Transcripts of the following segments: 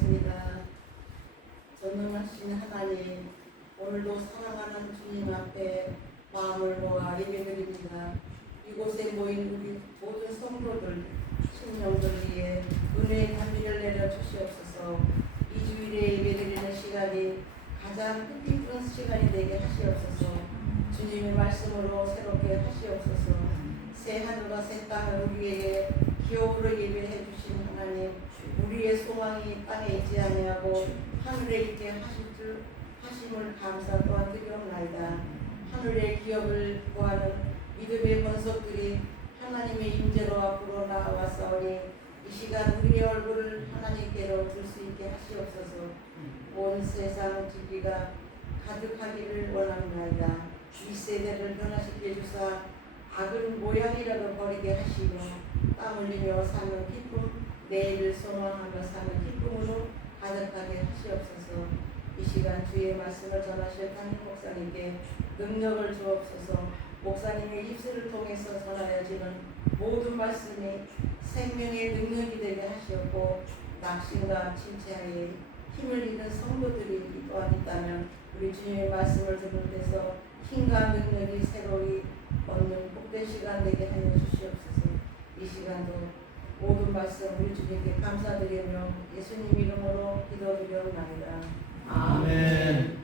기도하겠습니다. 전능하신 하나님, 오늘도 사랑하는 주님 앞에 마음을 모아 예배드립니다. 이곳에 모인 우리 모든 성도들, 신령들 위해 은혜의 단비를 내려 주시옵소서. 이 주일에 예배드리는 시간이 가장 뜻깊은 시간이 되게 하시옵소서. 주님의 말씀으로 새롭게 하시옵소서. 새 하늘과 새 땅을 우리에게 기업으로 예배해 주신 하나님, 우리의 소망이 땅에 있지 아니하고 하늘에 있게 하심을 감사 또한 드리옵나이다. 하늘의 기업을 구하는 믿음의 권속들이 하나님의 임재로 앞으로 나아왔사오니 이 시간 우리의 얼굴을 하나님께로 들 수 있게 하시옵소서. 온 세상 진리가 가득하기를 원합나이다. 이 세대를 변화시켜 주사 악은 모양이라도 버리게 하시며 땀 흘리며 사는 기쁨, 내일을 소망하며 사는 기쁨으로 가득하게 하시옵소서. 이 시간 주의 말씀을 전하실 담임 목사님께 능력을 주옵소서. 목사님의 입술을 통해서 전하여지는 모든 말씀이 생명의 능력이 되게 하시옵고, 낙심과 침체하에 힘을 잃은 성도들이 또한 있다면 우리 주님의 말씀을 들을 때서 힘과 능력이 새로이 얻는 복된 시간 되게 하여 주시옵소서. 이 시간도 모든 말씀 우리 주님께 감사드리며 예수님 이름으로 기도드리옵나이다. 아멘.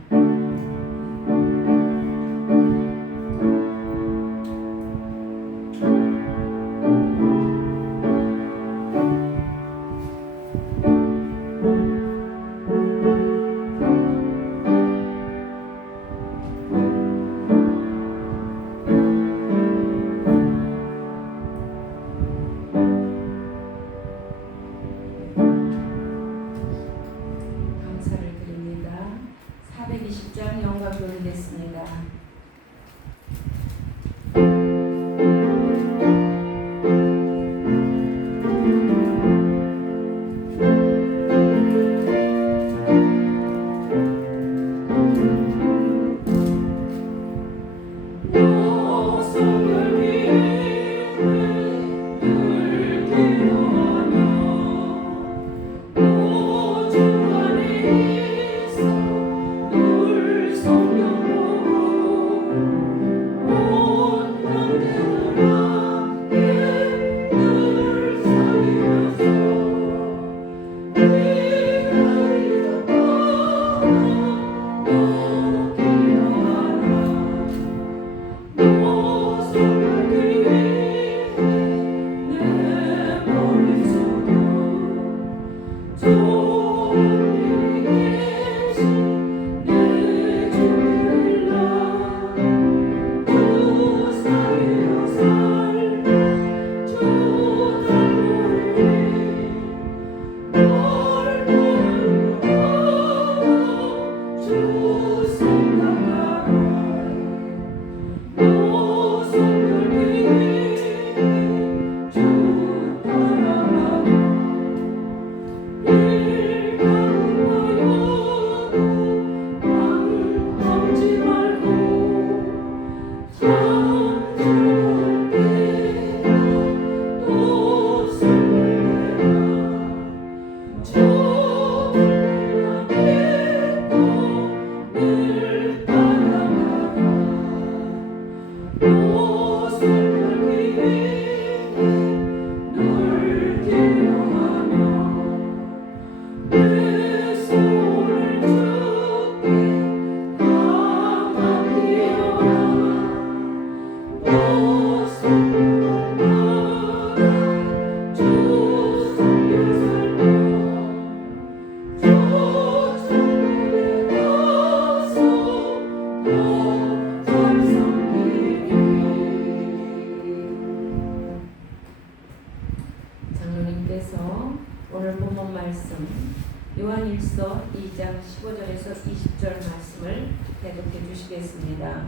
감사를 드립니다. 420장 영광 돌리겠습니다. 장로님께서 오늘 본문 말씀 요한일서 2장 15절에서 20절 말씀을 대독해 주시겠습니다.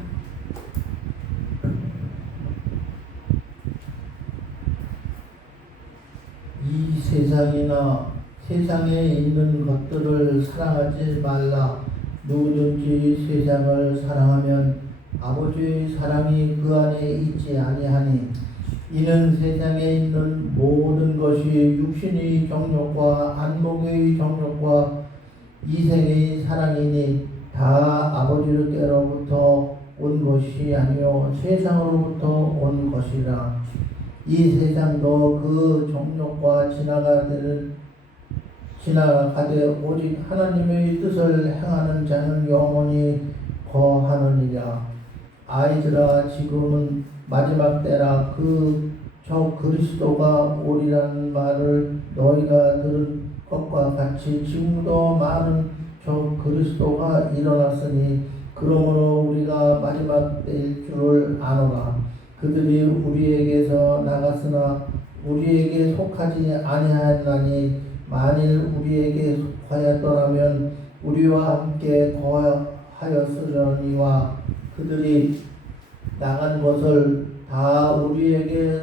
이 세상이나 세상에 있는 것들을 사랑하지 말라. 누구든지 세상을 사랑하면 아버지의 사랑이 그 안에 있지 아니하니 이는 세상에 있는 모든 것이 육신의 정욕과 안목의 정욕과 이생의 사랑이니 다 아버지께로부터 온 것이 아니요 세상으로부터 온 것이라. 이 세상도 그 정욕과 지나가되 오직 하나님의 뜻을 행하는 자는 영원히 거하느니라. 아이들아, 지금은 마지막 때라. 저 그리스도가 오리라는 말을 너희가 들은 것과 같이 지금도 많은 저 그리스도가 일어났으니 그러므로 우리가 마지막 때일 줄을 아노라. 그들이 우리에게서 나갔으나 우리에게 속하지 아니하였나니 만일 우리에게 속하였더라면 우리와 함께 거하였으려니와 그들이 나간 것을 다 우리에게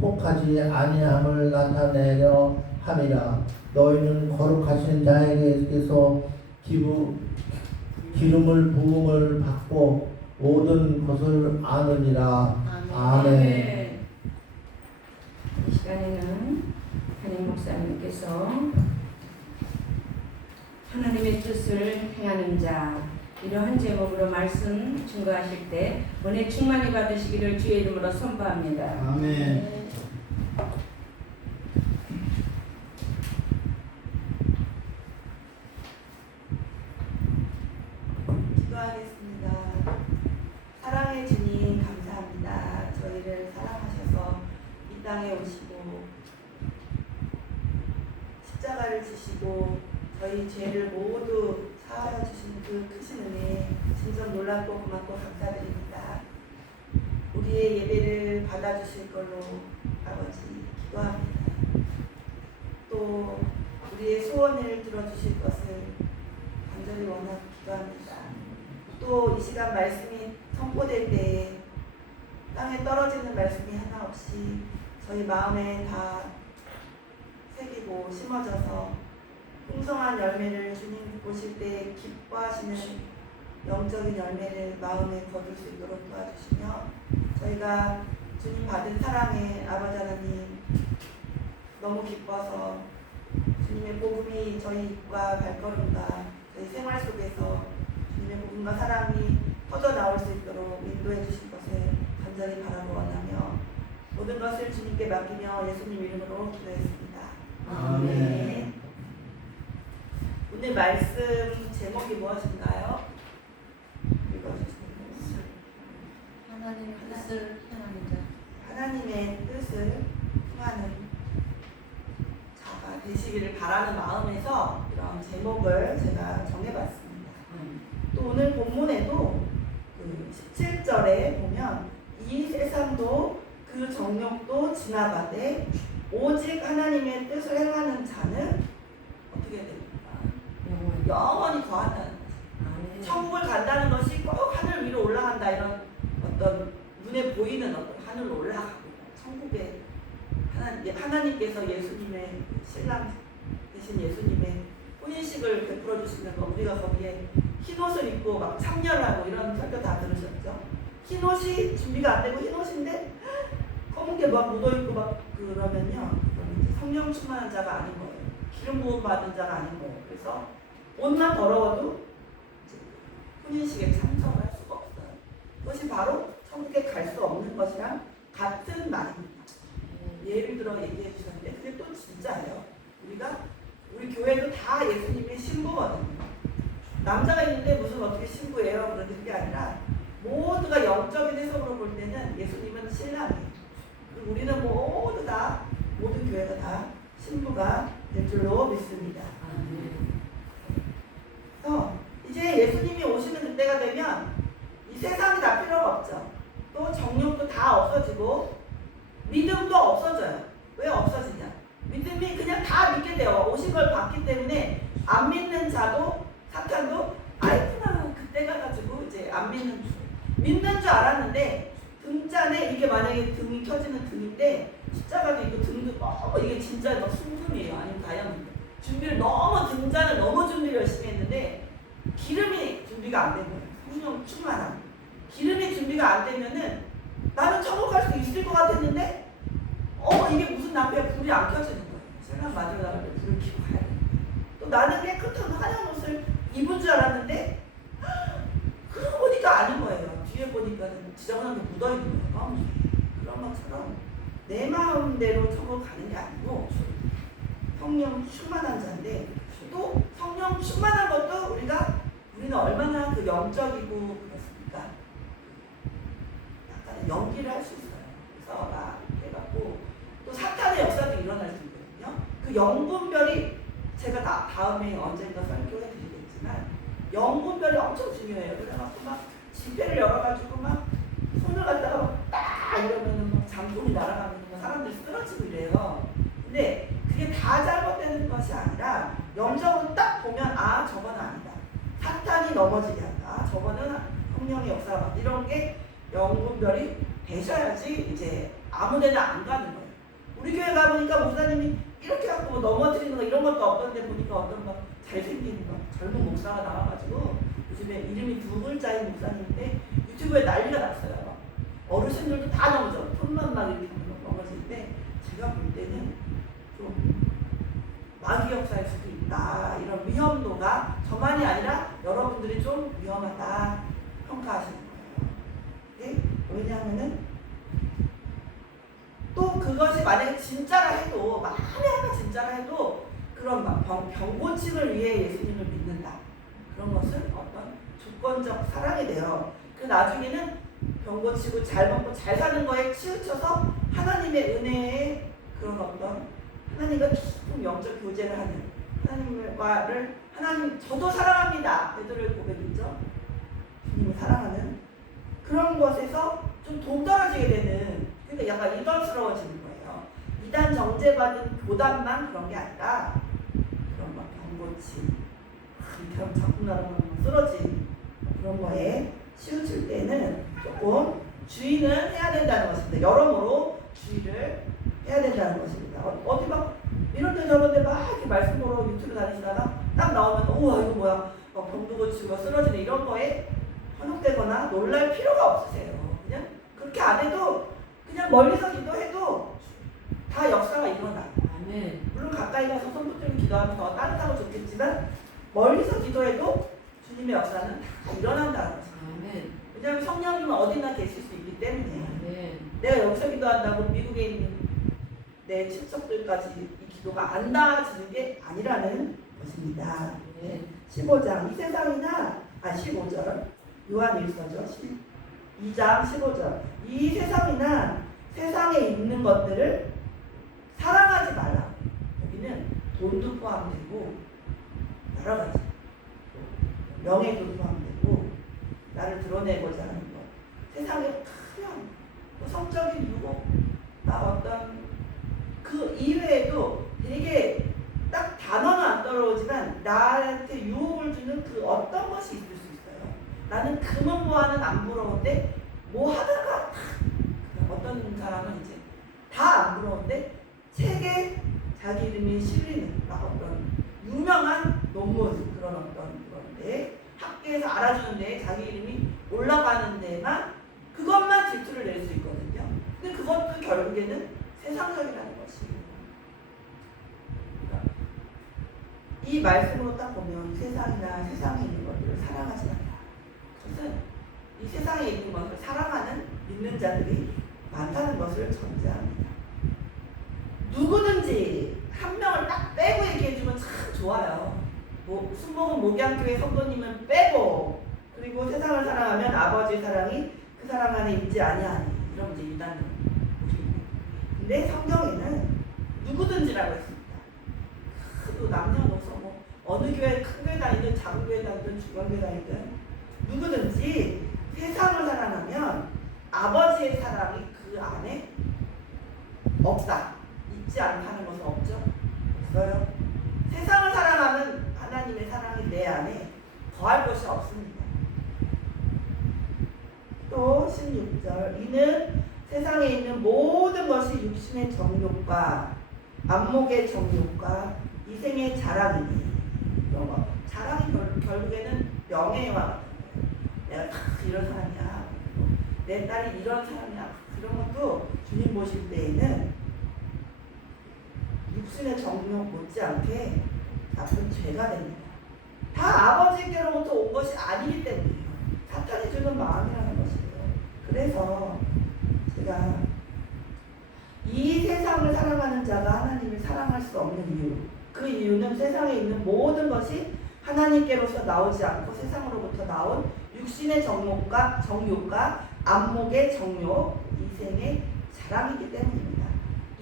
속하지 아니함을 나타내려 함이라. 너희는 거룩하신 자에게서 기름을 부음을 받고 모든 것을 아느니라. 아멘. 이 시간에는 한임 목사님께서 하나님의 뜻을 행하는 자 이러한 제목으로 말씀 증거하실 때 은혜 충만히 받으시기를 주의 이름으로 선포합니다. 아멘. 기도하겠습니다. 사랑의 주님 감사합니다. 저희를 사랑하셔서 이 땅에 오시고 십자가를 지시고 저희 죄를 모두 사하여 주신 그 크신 은혜 진정 놀랍고 고맙고 감사드립니다. 우리의 예배를 받아주실 걸로 아버지 기도합니다. 또 우리의 소원을 들어주실 것을 간절히 원하고 기도합니다. 또 이 시간 말씀이 선포될 때에 땅에 떨어지는 말씀이 하나 없이 저희 마음에 다 새기고 심어져서 풍성한 열매를 주님 보실 때 기뻐하시는 영적인 열매를 마음에 거둘 수 있도록 도와주시며 저희가 주님 받은 사랑에 아버지 하나님 너무 기뻐서 주님의 복음이 저희 입과 발걸음과 저희 생활 속에서 주님의 복음과 사랑이 터져나올 수 있도록 인도해 주실 것을 간절히 바라고 원하며 모든 것을 주님께 맡기며 예수님 이름으로 기도했습니다. 아멘. 오늘 말씀 제목이 무엇인가요? 읽어주세요. 하나님의 뜻을 행하는 자. 하나님의 뜻을 행하는 자가 되시기를 바라는 마음에서 이런 제목을 제가 정해봤습니다. 또 오늘 본문에도 그 17절에 보면 이 세상도 그 정욕도 지나가되 오직 하나님의 뜻을 행하는 자는 어떻게 됩니까? 영원히 거한다는 거지. 천국을 간다는 것이 꼭 하늘 위로 올라간다 이런 어떤 눈에 보이는 어떤 하늘로 올라가고 천국에 하나님께서 예수님의 신랑 되신 예수님의 혼인식을 베풀어 주시는 거 우리가 거기에 흰옷을 입고 막 참여하고 이런 설교 다 들으셨죠? 흰옷이 준비가 안 되고 흰옷인데 검은 게 막 묻어있고 막 그러면요 성령 충만한 자가 아닌 거예요. 기름 부음 받은 자가 아닌 거예요. 그래서 옷만 더러워도 혼인식에 참석을 할 수가 없어요. 그것이 바로 천국에 갈 수 없는 것이랑 같은 말입니다. 예를 들어 얘기해 주셨는데 그게 또 진짜예요. 우리 교회도 다 예수님의 신부거든요. 남자가 있는데 무슨 어떻게 신부예요? 그런데 그게 아니라 모두가 영적인 해석으로 볼 때는 예수님은 신랑이에요. 그리고 우리는 모두 다 모든 교회가 다 신부가 될 줄로 믿습니다. 그래서 이제 예수님이 오시는 그때가 되면 이 세상이 다 필요가 없죠. 또 정욕도 다 없어지고 믿음도 없어져요. 왜 없어지냐? 믿음이 그냥 다 믿게 돼요. 오신 걸 봤기 때문에 안 믿는 자도 사탄도 아이쿠나 그때가 가지고 이제 안 믿는 줄 알았는데 등잔에 이게 만약에 등이 켜지는 등인데 십자가도 있고 등도 너무 이게 진짜 막 순금이에요. 아니면 다이아몬드 준비를 너무 등잔을 너무 준비를 열심히 했는데 기름이 준비가 안 된 거예요. 성령 충만함 기름이 준비가 안 되면은 나는 천국 갈 수 있을 것 같았는데 이게 무슨 낭비야. 불이 안 켜지는 거예요. 신랑 맞으러 나갈 때 불을 켜고 가야 돼. 또 나는 깨끗한 하얀 옷을 입은 줄 알았는데 그러고 보니까 아닌 거예요. 뒤에 보니까는 지저분한 게 묻어있는 거예요. 마음속에. 그런 것처럼 내 마음대로 저거 가는 게 아니고 성령 충만한 자인데 또 성령 충만한 것도 우리는 얼마나 그 영적이고 그렇습니까? 약간 연기를 할 수 있어요. 그래서 막 이렇게 해갖고 또 사탄의 역사도 일어날 수 있거든요. 그 영분별이 제가 다음에 언젠가 설교해 드리겠지만 영분별이 엄청 중요해요. 그래갖고 막 지폐를 열어가지고 막 손을 갖다가 딱 이러면은 막 장풍이 날아가면서 막 사람들이 쓰러지고 이래요. 근데 그게 다 잘못되는 것이 아니라 영적으로 딱 보면 아 저건 아니다. 사탄이 넘어지게 한다. 저거는 성령의 역사가 이런 게 영분별이 되셔야지 이제 아무데나 안 가는 거예요. 우리 교회 가보니까 목사님이 이렇게 갖고 뭐 넘어뜨리는 거 이런 것도 없던데 보니까 어떤 막 잘생긴 막 젊은 목사가 나와가지고 요즘에 이름이 2글자인 목사님인데 유튜브에 난리가 났어요. 어르신들도 다 넘어져. 손만 막 이렇게 넘어지는데 제가 볼 때는 좀 마귀 역사일 수도 있다. 이런 위험도가 저만이 아니라 여러분들이 좀 위험하다 평가하시는 거예요. 네? 왜냐하면은 또 그것이 만약에 진짜라 해도 만에 하나 진짜라 해도 그런 막 병 고침을 위해 예수님을 믿는다. 그런 것은 어떤 조건적 사랑이 돼요. 그 나중에는 병 고치고 잘 먹고 잘 사는 거에 치우쳐서 하나님의 은혜에 그런 어떤 하나님과 깊은 영적 교제를 하는 하나님과를 하나님 저도 사랑합니다. 베드로의 고백이죠. 주님을 사랑하는 그런 것에서 좀 동떨어지게 되는 그러니까 약간 이단스러워지는 거예요. 이단 정죄받은 교단만 그런 게 아니라 그런 막 병고침 이렇게 하면 자꾸 나가면 쓰러진 그런 거에 치우칠 때는 조금 주의는 해야 된다는 것입니다. 여러모로 주의를 해야 된다는 것입니다. 어디 막 이런데 저런데 막 이렇게 말씀 보러 유튜브 다니시다가 딱 나오면 우와 이거 뭐야 병도 고치고 쓰러지는 이런 거에 현혹되거나 놀랄 필요가 없으세요. 그냥 그렇게 안 해도 그냥 멀리서 기도해도 다 역사가 일어나. 아멘. 물론 가까이 가서 손 붙들고 기도하면 더 따뜻하고 좋겠지만 멀리서 기도해도 주님의 역사는 다 일어난다는 거죠. 아멘. 왜냐하면 성령님은 어디나 계실 수 있기 때문에 아멘. 내가 여기서 기도한다고 미국에 있는 내 친척들까지 이 기도가 안 닿아지는 게 아니라는 것입니다. 네. 15장 이 세상이나 15절 요한일서죠. 2장 15절 이 세상이나 세상에 있는 것들을 사랑하지 말라. 여기는 돈도 포함되고 여러 가지 명예도 포함되고 나를 드러내고자 하는 것 세상에 크면 뭐 성적인 유혹 나 어떤 그 이외에도 되게 딱 단어는 안 떨어오지만 나한테 유혹을 주는 그 어떤 것이 있을 수 있어요. 나는 금은 보아는 안 부러운데 뭐 하다가 어떤 사람은 이제 다 안 부러운데 책에 자기 이름이 실리는 어떤 유명한 논문 그런 어떤 그런데 학교에서 알아주는데 자기 이름이 올라가는 데만 그것만 질투를 낼 수 있거든요. 근데 그것도 결국에는 세상적이라는 것이 그러니까 이 말씀으로 딱 보면 세상이나 세상에 있는 것들을 사랑하지 않는다. 그것은 이 세상에 있는 것을 사랑하는 믿는 자들이 많다는 것을 전제합니다. 누구든지 한 명을 딱 빼고 얘기해주면 참 좋아요. 순복음 목양교회 성도님은 빼고 그리고 세상을 사랑하면 아버지의 사랑이 그 사랑 안에 있지 아니하니 이러면 이제 유단은 근데 성경에는 누구든지라고 했습니다. 그 남녀노소 뭐 어느 교회 큰 교회 다니든 작은 교회 다니든 중간 교회 다니든 누구든지 세상을 사랑하면 아버지의 사랑이 그 안에 없다. 있지 않다는 것은 없죠. 없어요. 세상을 사랑하는 하나님의 사랑이 내 안에 더할 것이 없습니다. 또 16절 이는 세상에 있는 모든 것이 육신의 정욕과 안목의 정욕과 이생의 자랑이니 이런 거 자랑이 결국에는 명예와 같은 거예요. 내가 다 이런 사람이야. 내 딸이 이런 사람이야. 이런 것도 주님 보실 때에는 육신의 정욕 못지않게 나쁜 죄가 됩니다. 다 아버지께로부터 온 것이 아니기 때문이에요. 사탄이 주는 마음이라는 것이에요. 그래서 제가 이 세상을 사랑하는 자가 하나님을 사랑할 수 없는 이유, 그 이유는 세상에 있는 모든 것이 하나님께로서 나오지 않고 세상으로부터 나온 육신의 정욕과 안목의 정욕, 이생의 자랑이기 때문입니다.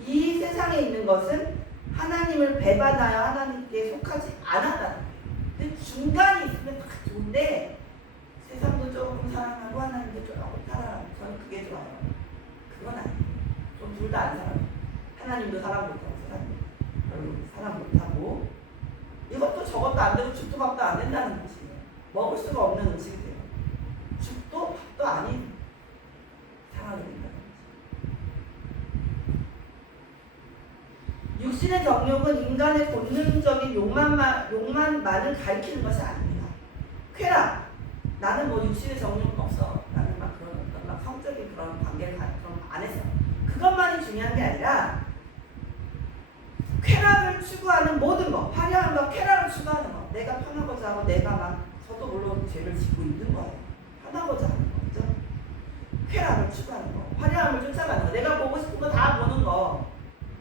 이 세상에 있는 것은 하나님을 배반하여 하나님께 속하지 않았다는 거예요. 근데 중간이 있으면 다 좋은데 세상도 조금 사랑하고 하나님도 조금 사랑하고 저는 그게 좋아요. 그건 아니에요. 좀 둘 다 안 사랑해요. 하나님도 사랑 못하고 별로 사랑 못하고 이것도 저것도 안 되고 죽도 밥도 안 된다는 것이에요. 먹을 수가 없는 음식이에요. 죽도 밥도 아닌 상황이 된다는 거죠. 육신의 정욕은 인간의 본능적인 욕만만을 가리키는 것이 아닙니다. 쾌락, 나는 뭐 육신의 정욕은 없어. 나는 막 그런 어떤 막 성적인 그런 관계를 그런 안 했어. 그것만이 중요한 게 아니라 쾌락을 추구하는 모든 것, 화려한 것, 쾌락을 추구하는 것, 내가 편하고자 하고 내가 막 저도 물론 죄를 짓고 있는 거예요. 편하고자 하는 거죠. 쾌락을 추구하는 거, 화려함을 쫓아가는 거, 내가 보고 싶은 거 다 보는 거,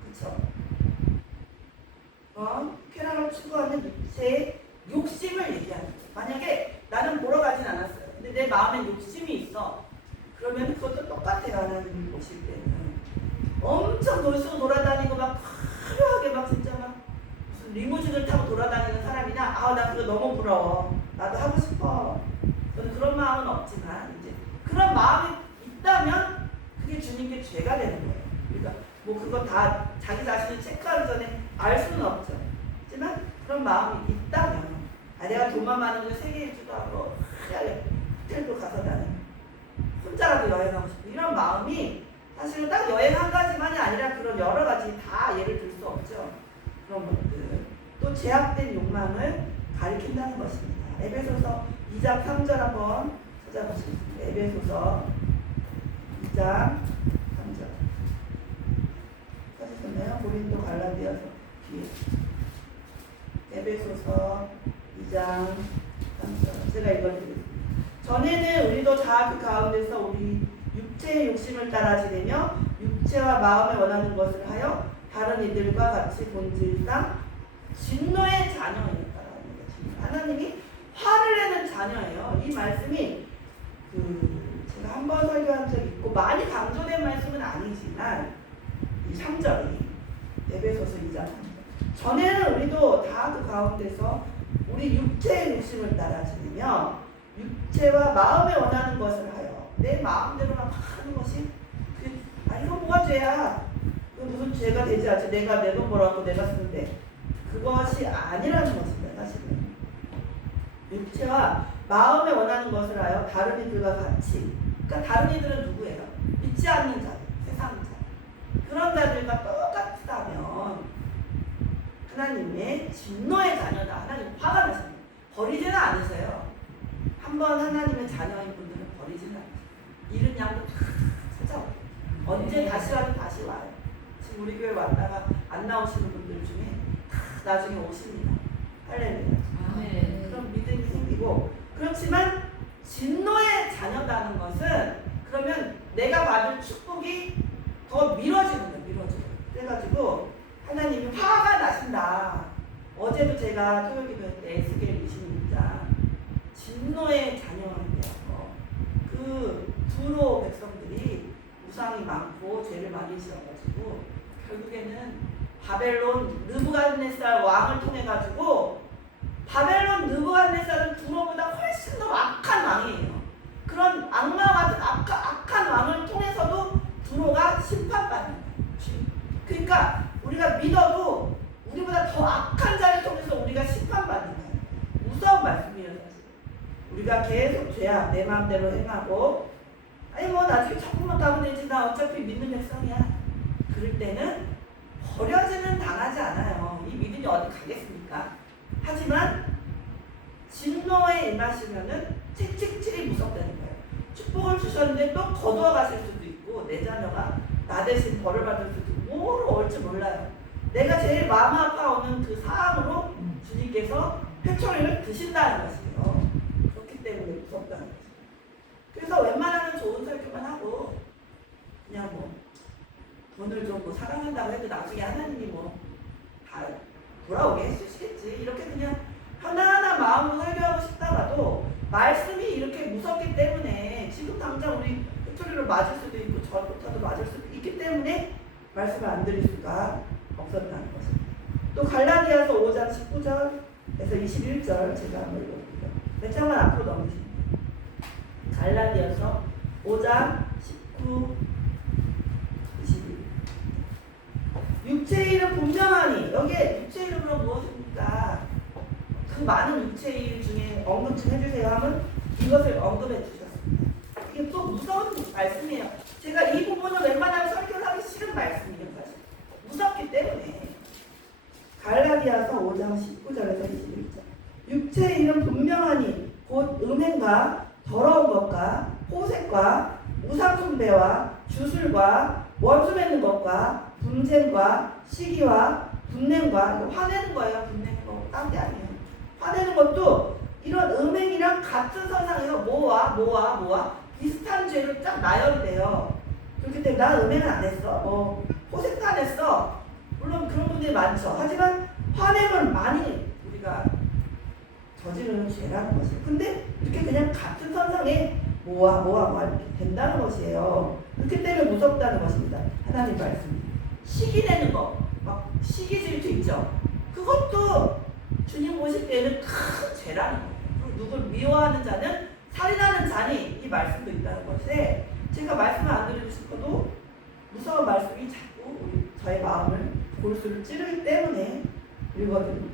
그렇죠? 쾌락을 추구하는 육체의 욕심을 얘기하는 거예요. 만약에 나는 보러 가진 않았어요. 근데 내 마음에 욕심이 있어. 그러면 그것도 똑같아요. 하나님을 보실 때는 엄청 놀수록 돌아다니고 막 화려하게 막 진짜 막 무슨 리무진을 타고 돌아다니는 사람이나 나 그거 너무 부러워. 나도 하고 싶어. 저는 그런 마음은 없지만 이제 그런 마음이 있다면 그게 주님께 죄가 되는 거예요. 그러니까 뭐 그거 다 자기 자신을 체크하기 전에 알 수는 없죠. 하지만 그런 마음이 있다면 내가 돈만 많으면 세계 일주도 하고 화려하게 호텔도 가서 나는 혼자라도 여행하고 싶어. 이런 마음이 사실은 딱 여행 한 가지만이 아니라 그런 여러 가지 다 예를 들 수 없죠. 그런 것들. 또 제약된 욕망을 가리킨다는 것입니다. 에베소서 2장 3절 한번 찾아보시겠습니다. 에베소서 2장 3절. 찾으셨나요? 고린도 갈라디아서 뒤에. 에베소서 2장 3절. 제가 읽어드리겠습니다. 전에는 우리도 다 그 가운데서 우리 육체의 욕심을 따라 지내며 육체와 마음에 원하는 것을 하여 다른 이들과 같이 본질상 진노의 자녀였다라는 거죠. 하나님이 화를 내는 자녀예요. 이 말씀이 제가 한번 설교한 적이 있고 많이 강조된 말씀은 아니지만 이 3절이 에베소서 2장 3절. 전에는 우리도 다 그 가운데서 우리 육체의 욕심을 따라 지내며 육체와 마음에 원하는 것을 하여 내 마음대로만 하는 것이 이거 뭐가 죄야? 그 무슨 죄가 되지 않지? 내가 내 돈 벌어갖고 내가 쓰는데 그것이 아니라는 것입니다. 사실은 육체와 마음에 원하는 것을 하여 다른 이들과 같이, 그러니까 다른 이들은 누구예요? 믿지 않는 자들, 세상 자들, 그런 자들과 똑같다면 하나님의 진노의 자녀다. 하나님 화가 나십니다. 버리지는 않으세요. 한번 하나님의 자녀인 분들은 버리지는 않으세요. 잃은 양도 다 찾아와요. 언제 다시 와도 다시 와요. 지금 우리 교회 왔다가 안 나오시는 분들 중에 다 나중에 오십니다. 할렐루야. 아멘. 그런 믿음이 생기고, 그렇지만 진노의 자녀다는 것은 그러면 내가 받을 축복이 더 미뤄지는 거예요. 미뤄져요. 그래가지고 하나님이 화가 나신다. 어제도 제가 토요기도 때 에스겔 26장 진노의 자녀인데요. 그 두로 백성들이 우상이 많고 죄를 많이 지어가지고 결국에는 바벨론 느부갓네살 왕을 통해 가지고 바벨론 느부갓네살은 두로보다 훨씬 더 악한 왕이에요. 그런 악마 같은 악한 왕을 통해서도 두로가 심판받는 거예요. 그러니까 우리가 믿어도 우리보다 더 악한 자를 통해서 우리가 심판받는 거예요. 무서운 말씀이에요. 사실 우리가 계속 죄악 내 마음대로 행하고 뭐 나중에 조금만 가면 되지, 나 어차피 믿는 백성이야, 그럴 때는 버려지는 당하지 않아요. 이 믿음이 어디 가겠습니까? 하지만 진노에 임하시면은 칙칙칠이 무섭다는 거예요. 축복을 주셨는데 또 거두어 가실 수도 있고 내 자녀가 나 대신 벌을 받을 수도 있고 뭐로 올지 몰라요. 내가 제일 마음 아파오는 그 사항으로 주님께서 회초리를 드신다는 것이에요. 그렇기 때문에 무섭다는 거죠. 그래서 웬만하면 좋은 설교만 하고 그냥 뭐 돈을 좀 뭐 사랑한다고 해도 나중에 하나님이 뭐 다 돌아오게 해주시겠지. 이렇게 그냥 편안한 마음으로 설교하고 싶다가도 말씀이 이렇게 무섭기 때문에 지금 당장 우리 회초리를 맞을 수도 있고 저부터도 맞을 수도 있기 때문에 말씀을 안 드릴 수가 없었다는 거죠. 또 갈라디아서 5장 19절에서 21절 제가 한번 읽어볼게요. 몇 장만 앞으로 넘기시면 갈라디아서 5장 19, 21. 육체의 일은 분명하니 여기에 육체의 일은 그럼 무엇입니까? 그 많은 육체의 일 중에 언급 좀 해주세요 하면 이것을 언급해 주셨습니다. 이게 또 무서운 말씀이에요. 제가 이 부분은 웬만하면 설교를 하기 싫은 말씀이에요. 사실 무섭기 때문에. 갈라디아서 5장 19절에서 21절. 육체의 일은 분명하니 곧 음행과 더러운 것과 호색과 우상숭배와 주술과 원수 맺는 것과 분쟁과 시기와 분냄과 화내는 거예요. 분내는 거 딴 게 아니에요. 화내는 것도 이런 음행이랑 같은 선상이에요. 뭐와 비슷한 죄로 딱 나열이 돼요. 그렇기 때문에 나 음행은 안 했어. 호색도 안 했어. 물론 그런 분들이 많죠. 하지만 화내면 많이 우리가 저지르는 죄라는 것이에요. 근데 이렇게 그냥 같은 선상에 뭐와 이렇게 된다는 것이에요. 그렇기 때문에 무섭다는 것입니다. 하나님 말씀. 시기 내는 거, 막 시기 질투 있죠. 그것도 주님 보실 때는 큰 죄라는 거예요. 그리고 누굴 미워하는 자는 살인하는 자니 이 말씀도 있다는 것에 제가 말씀을 안 드리고 싶어도 무서운 말씀이 자꾸 저의 마음을 골수를 찌르기 때문에 읽거든요.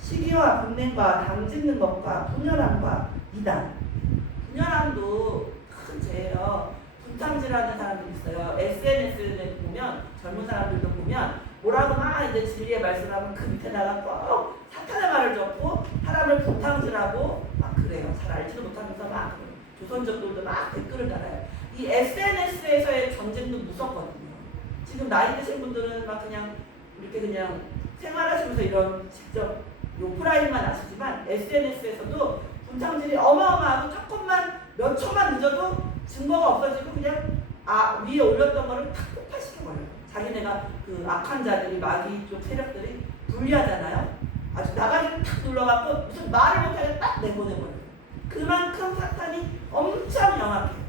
시기와 분냄과 당짓는 것과 분열함과 이단. 분열함도 큰 죄예요. 분탕질하는 사람들이 있어요. SNS를 보면 젊은 사람들도 보면 뭐라고 막 이제 진리의 말씀하면 그 밑에다가 꼭 사탄의 말을 적고 사람을 분탕질하고 막 그래요. 잘 알지도 못하면서 막 조선족들도 막 댓글을 달아요. 이 SNS에서의 전쟁도 무섭거든요. 지금 나이 드신 분들은 막 그냥 이렇게 그냥 생활하시면서 이런 직접 오프라인만 아시지만 SNS에서도 분탕질이 어마어마하고 조금만 몇 초만 늦어도 증거가 없어지고 그냥 위에 올렸던 거를 탁 폭파시켜버려요. 자기네가 그 악한 자들이 마귀 쪽 세력들이 불리하잖아요. 아주 나가리를 탁 눌러갖고 무슨 말을 못하게 딱 내보내버려요. 그만큼 사탄이 엄청 영악해요.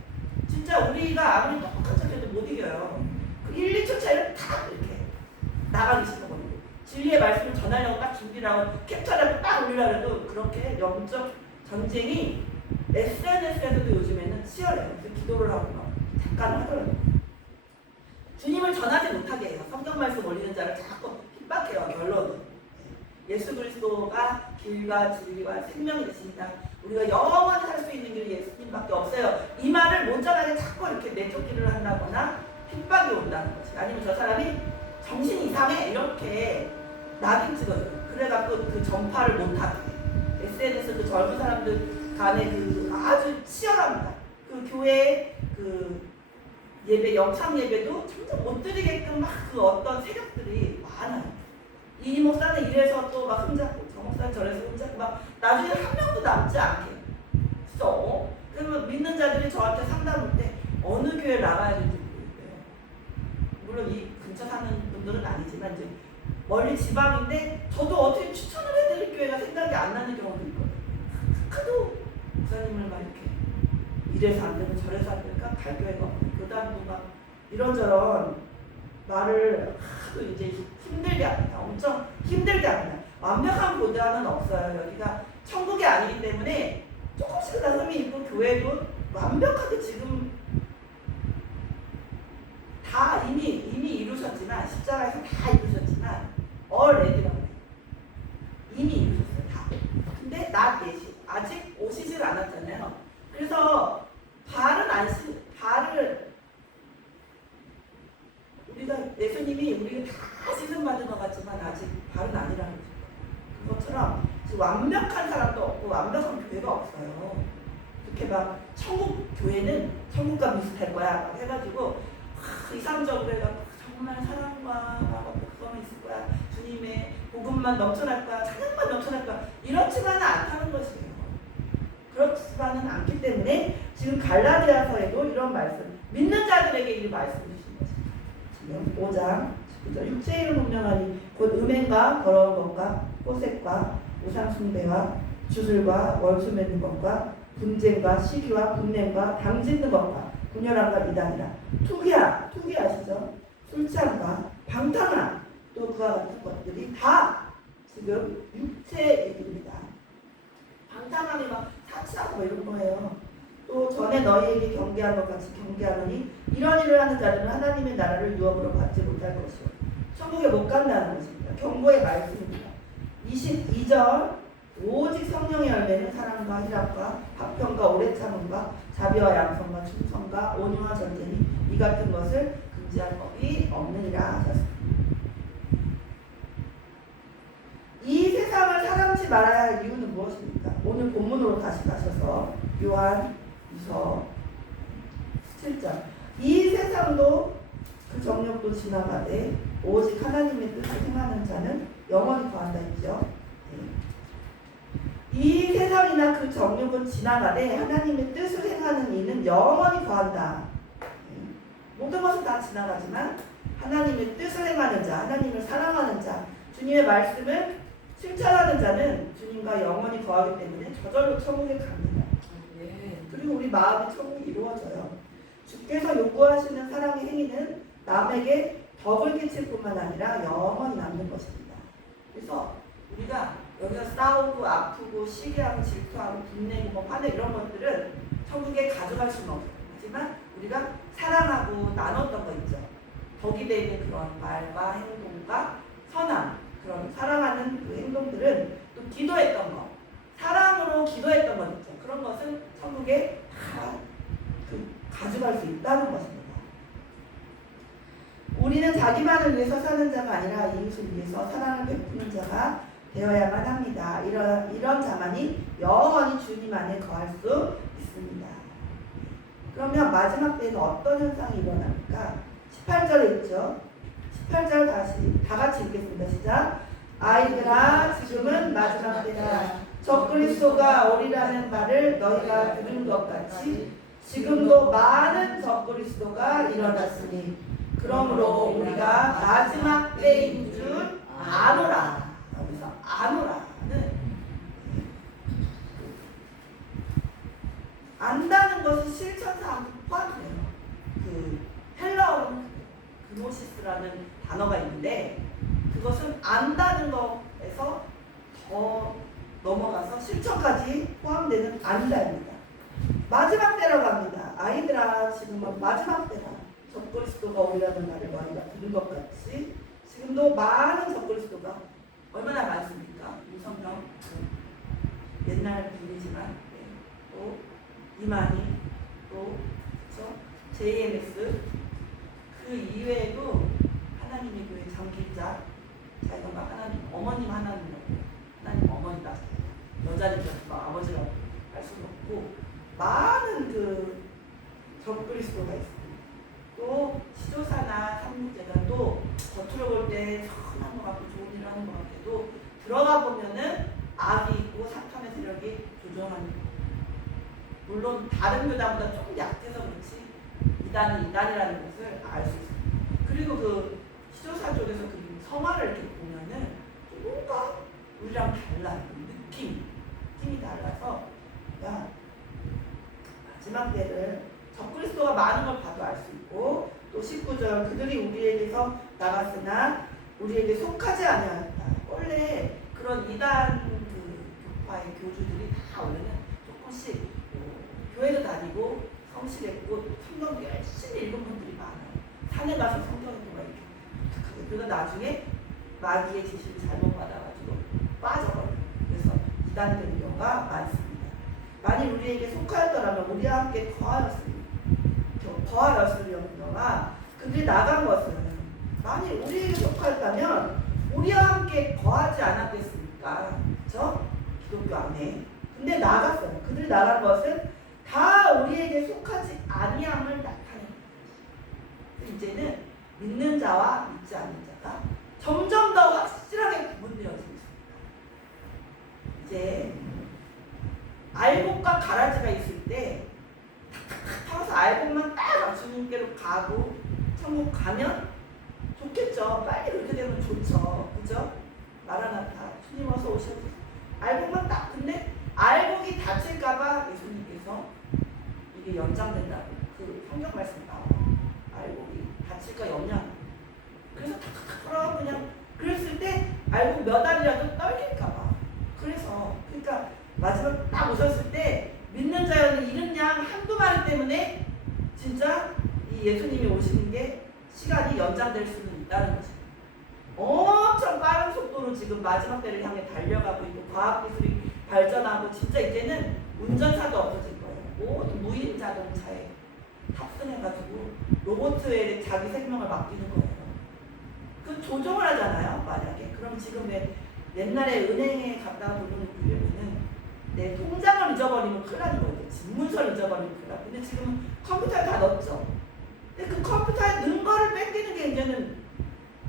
진짜 우리가 아무리 똑똑한 척해도 못 이겨요. 그 1, 2초 차이를 탁 이렇게 나가기 시켜버리고 진리의 말씀을 전하려고 딱 준비를 하고 캡처하고 딱 올리려고 해도 그렇게 영적 전쟁이 SNS에서도 요즘에는 치열해요. 그래서 기도를 하고 막 잠깐 하더라고요. 주님을 전하지 못하게 해요. 성경 말씀 올리는 자를 자꾸 핍박해요. 결론은 예수 그리스도가 길과 진리와 생명이 되십니다. 우리가 영원히 살 수 있는 길이 예수님밖에 없어요. 이 말을 못 전하게 자꾸 이렇게 내쫓기를 한다거나 핍박이 온다는 것이 아니면 저 사람이 정신 이상해 이렇게 낙인 찍어요. 그래갖고 그 전파를 못하게 SNS 그 젊은 사람들 간에 그 아주 치열합니다. 그 교회 그 예배 영창 예배도 점점 못 드리게끔 막 그 어떤 세력들이 많아요. 이 목사는 이래서 또 막 흠잡고 저 목사는 저래서 흠잡고 막 나중에 한 명도 남지 않게 써. 그러면 믿는 자들이 저한테 상담할 때 어느 교회 나가야 될지 모르겠어요. 물론 이 근처 사는 분들은 아니지만 이제 멀리 지방인데 저도 어떻게 추천을 해드릴 교회가 생각이 안 나는 경우도 있거든요. 하도 목사님을 막 이렇게 이래서 안 되고 저래서 안 되니까 갈 교회가 없고 교단도 막 이런저런 말을 하도 이제 힘들게 합니다. 엄청 힘들게 합니다. 완벽한 교단은 없어요. 여기가 천국이 아니기 때문에 조금씩 다 흠이 있고 교회도 완벽하게 지금 다 이미 이루셨지만 십자가에서 다 이루셨지만 already라고 해요. 이미 이루셨어요. 다. 근데 not yet. 아직 오시질 않았잖아요. 그래서 발을 우리가 예수님이 우리가 다 씻음 받은 것 같지만 아직 발은 아니라는 거죠. 그것처럼 완벽한 사람도 없고 완벽한 교회가 없어요. 이렇게 막 천국 교회는 천국과 비슷할 거야 막 해가지고 이상적으로 해가지고 정말 사랑과 그거만 있을 거야. 주님의 복음만 넘쳐날 거야, 찬양만 넘쳐날 거야, 이렇지만은 않다는 것이에요. 그렇지만은 않기 때문에 지금 갈라디아서에도 이런 말씀, 믿는 자들에게 이 말씀 주신 것입니다. 지금 5장 19절, 육체의 일을 운명하니 곧 음행과 더러운 것과 호색과 우상숭배와 주술과 원수 맺는 것과 분쟁과 시기와 분냄과 당짓는 것과 분열함과 이단이라. 투기 아시죠? 술 취함과 방탕함, 또 그와 같은 것들이 다 지금 육체의 일입니다. 방탕함이 막 사치하고 이런 거예요. 또 전에 너희에게 경계한 것 같이 경계하노니 이런 일을 하는 자들은 하나님의 나라를 유업으로 받지 못할 것이요 천국에 못 간다는 것입니다. 경고의 말씀입니다. 22절 오직 성령의 열매는 사랑과 희락과 화평과 오래 참음과 자비와 양성과 충성과 온유와 전쟁이 이 같은 것을 금지할 법이 없느니라 하셨습니다. 이 세상을 사랑치 말아야 할 이유는 무엇입니까? 오늘 본문으로 다시 가셔서 요한일서 7장. 이 세상도 그 정욕도 지나가되 오직 하나님의 뜻을 행하는 자는 영원히 거한다 했죠. 이 세상이나 그 정욕은 지나가되 하나님의 뜻을 행하는 이는 영원히 거한다. 모든 것은 다 지나가지만 하나님의 뜻을 행하는 자, 하나님을 사랑하는 자, 주님의 말씀을 실천하는 자는 주님과 영원히 거하기 때문에 저절로 천국에 갑니다. 그리고 우리 마음의 천국이 이루어져요. 주께서 요구하시는 사랑의 행위는 남에게 덕을 끼칠 뿐만 아니라 영원히 남는 것입니다. 그래서 우리가 여기서 싸우고 아프고 시기하고 질투하고 분내고 뭐 화내 이런 것들은 천국에 가져갈 수는 없어요. 하지만 우리가 사랑하고 나눴던 거 있죠. 덕이 되는 그런 말과 행동과 선함, 그런 사랑하는 그 행동들은 또 기도했던 거, 사랑으로 기도했던 것 있죠. 그런 것은 천국에 다 가져갈 수 있다는 것입니다. 우리는 자기만을 위해서 사는 자가 아니라 이웃을 위해서 사랑을 베푸는 자가 되어야만 합니다. 이런 자만이 영원히 주님 안에 거할 수 있습니다. 그러면 마지막 때는 어떤 현상이 일어납니까? 18절에 있죠. 18절 다 같이 읽겠습니다. 시작. 아이들아, 지금은 마지막 때다. 적그리스도가 오리라는 말을 너희가 들은 것 같이 지금도 많은 적그리스도가 일어났으니 그러므로 우리가 마지막 때인 줄 아노라. 여기서 아노라는 안다는 것이 실천상 포함돼요. 그 헬라어로는 그노시스라는 단어가 있는데 그것은 안다는 것에서 더 넘어가서 실천까지 포함되는 안다입니다. 마지막 때라고 합니다. 아이들아, 지금은 마지막 때다. 적그리스도가 오리라는 말을 너희가 들은 것 같이 지금도 많은 적그리스도가 얼마나 많습니까? 성경 옛날 분이지만 또 이만희 또 그렇죠? JMS 그 이외에도 하나님의 교회 장기자 자기가 막 하나님 어머님 하나님 어머니다 여자니까 아버지라고 할 수는 없고 많은 그 적그리스도가 있습니다. 또 시조사나 삼육제단도 겉으로 볼 때 선한 것 같고 좋은 일을 하는 것 같아도 들어가 보면은 악이 있고 사탄의 세력이 조종하는 거. 물론 다른 교단보다 조금 약해서 그렇지 이단이 이단이라는 것을 알 수 있습니다. 그리고 그 시조사 쪽에서 그 성화를 이렇게 보면은 뭔가 우리랑 달라요. 느낌이 달라서 그러니까 마지막 때를 적그리스도가 많은 걸 봐도 알 수 있고 또 19절 그들이 우리에게서 나갔으나 우리에게 속하지 아니하였다. 원래 그런 이단 그 교파의 교주들이 다 원래는 조금씩 교회도 다니고 성실했고 성경 열심히 읽은 분들이 많아요. 산에 가서 성경을 막 이렇게 부탁하게 그리고 나중에 마귀의 지시를 잘못 받아가지고 빠져버려요. 그래서 이단이 되는 경우가 많습니다. 만일 우리에게 속하였더라면 우리와 함께 거하였으려니와 그들이 나간 것은 만일 우리에게 속하였다면 우리와 함께 거하지 않았겠습니까? 그렇죠? 기독교 안에. 근데 나갔어요. 그들이 나간 것은 다 우리에게 속하지 아니함을 나타내는 거예요. 이제는 믿는 자와 믿지 않는 자가 점점 더 확실하게 구분되어지고 있습니다. 이제 알곡과 가라지가 있을 때 타서 알곡만 딱 주님께로 가고 천국 가면 좋겠죠. 빨리 그렇게 되면 좋죠. 그죠? 마라나타 주님 어서 오셔서 알곡만 딱. 근데 알곡이 다칠까봐 예수님께서 이게 연장된다고 그 성경 말씀 나와요. 알곡이 다칠까 염려. 그래서 탁탁탁 풀어 그냥 그랬을 때 알곡 몇 알이라도 떨릴까봐. 그래서 그러니까 마지막 딱 오셨을 때 믿는 자여는 이른 양 한두 마리 때문에 진짜 이 예수님이 오시는 게 시간이 연장될 수는 있다는 거죠. 엄청 빠른 속도로 지금 마지막 때를 향해 달려가고 있고 과학기술이 발전하고 진짜 이제는 운전사도 없어질 거예요. 모든 무인 자동차에 탑승해가지고 로봇에 자기 생명을 맡기는 거예요. 그 조종을 하잖아요. 만약에 그럼 지금 왜 옛날에 은행에 갔다 보면 내 통장을 잊어버리면 큰일 나는 거예요. 집문서를 잊어버리면 큰일 나고. 근데 지금은 컴퓨터에 다 넣었죠. 근데 그 컴퓨터에 넣은 거를 뺏기는 게 이제는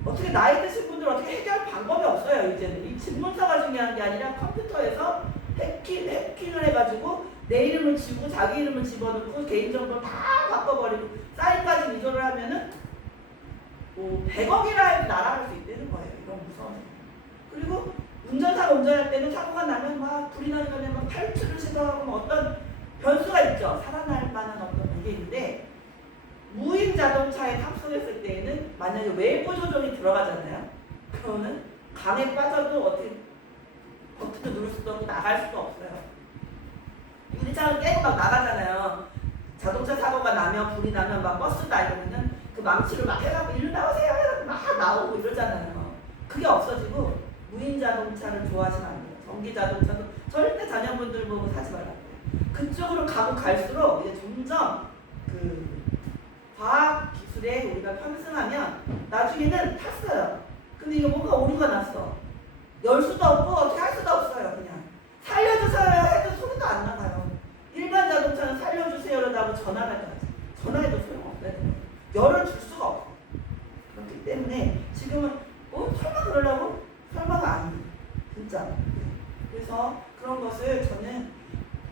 어떻게 나이 드신 분들 어떻게 해결 방법이 없어요. 이제는 이 집문서가 중요한 게 아니라 컴퓨터에서 해킹을 해가지고 내 이름을 지우고 자기 이름을 집어넣고 개인정보 다 바꿔버리고 사인까지 위조를 하면은 뭐 100억이라 해도 날아갈 수 있다는 거예요. 이런 무서운. 그리고 운전사가 운전할 때는 사고가 나면 막 불이 나기 전에 막 탈출을 시도하고 뭐 어떤 변수가 있죠. 살아날 만한 어떤 게 있는데 무인 자동차에 탑승했을 때에는 만약에 외부 조종이 들어가잖아요. 그러면 강에 빠져도 어떻게 버튼도 누를 수도 없고 나갈 수도 없어요. 유리창을 깨고 막 나가잖아요. 자동차 사고가 나면 불이 나면 막 버스다 이러면은 그 망치를 막 해가지고 일로 나오세요 해가지고 막 나오고 이러잖아요. 그게 없어지고 무인 자동차를 좋아하시면 안 돼요. 전기 자동차도 절대 자녀분들 보고 사지 말라고요. 그쪽으로 가고 갈수록 이제 점점 그 과학 기술에 우리가 편승하면 나중에는 탔어요. 근데 이거 뭔가 오류가 났어. 열 수도 없고 어떻게 할 수도 없어요. 그냥 살려주세요 해도 소리도 안 나가요. 일반 자동차는 살려주세요라고 전화를 하지. 전화해도 소용없어요. 열을 줄 수가 없어. 그렇기 때문에 지금은 설마 그러려고? 설마가 아니에요. 진짜. 그래서 그런 것을 저는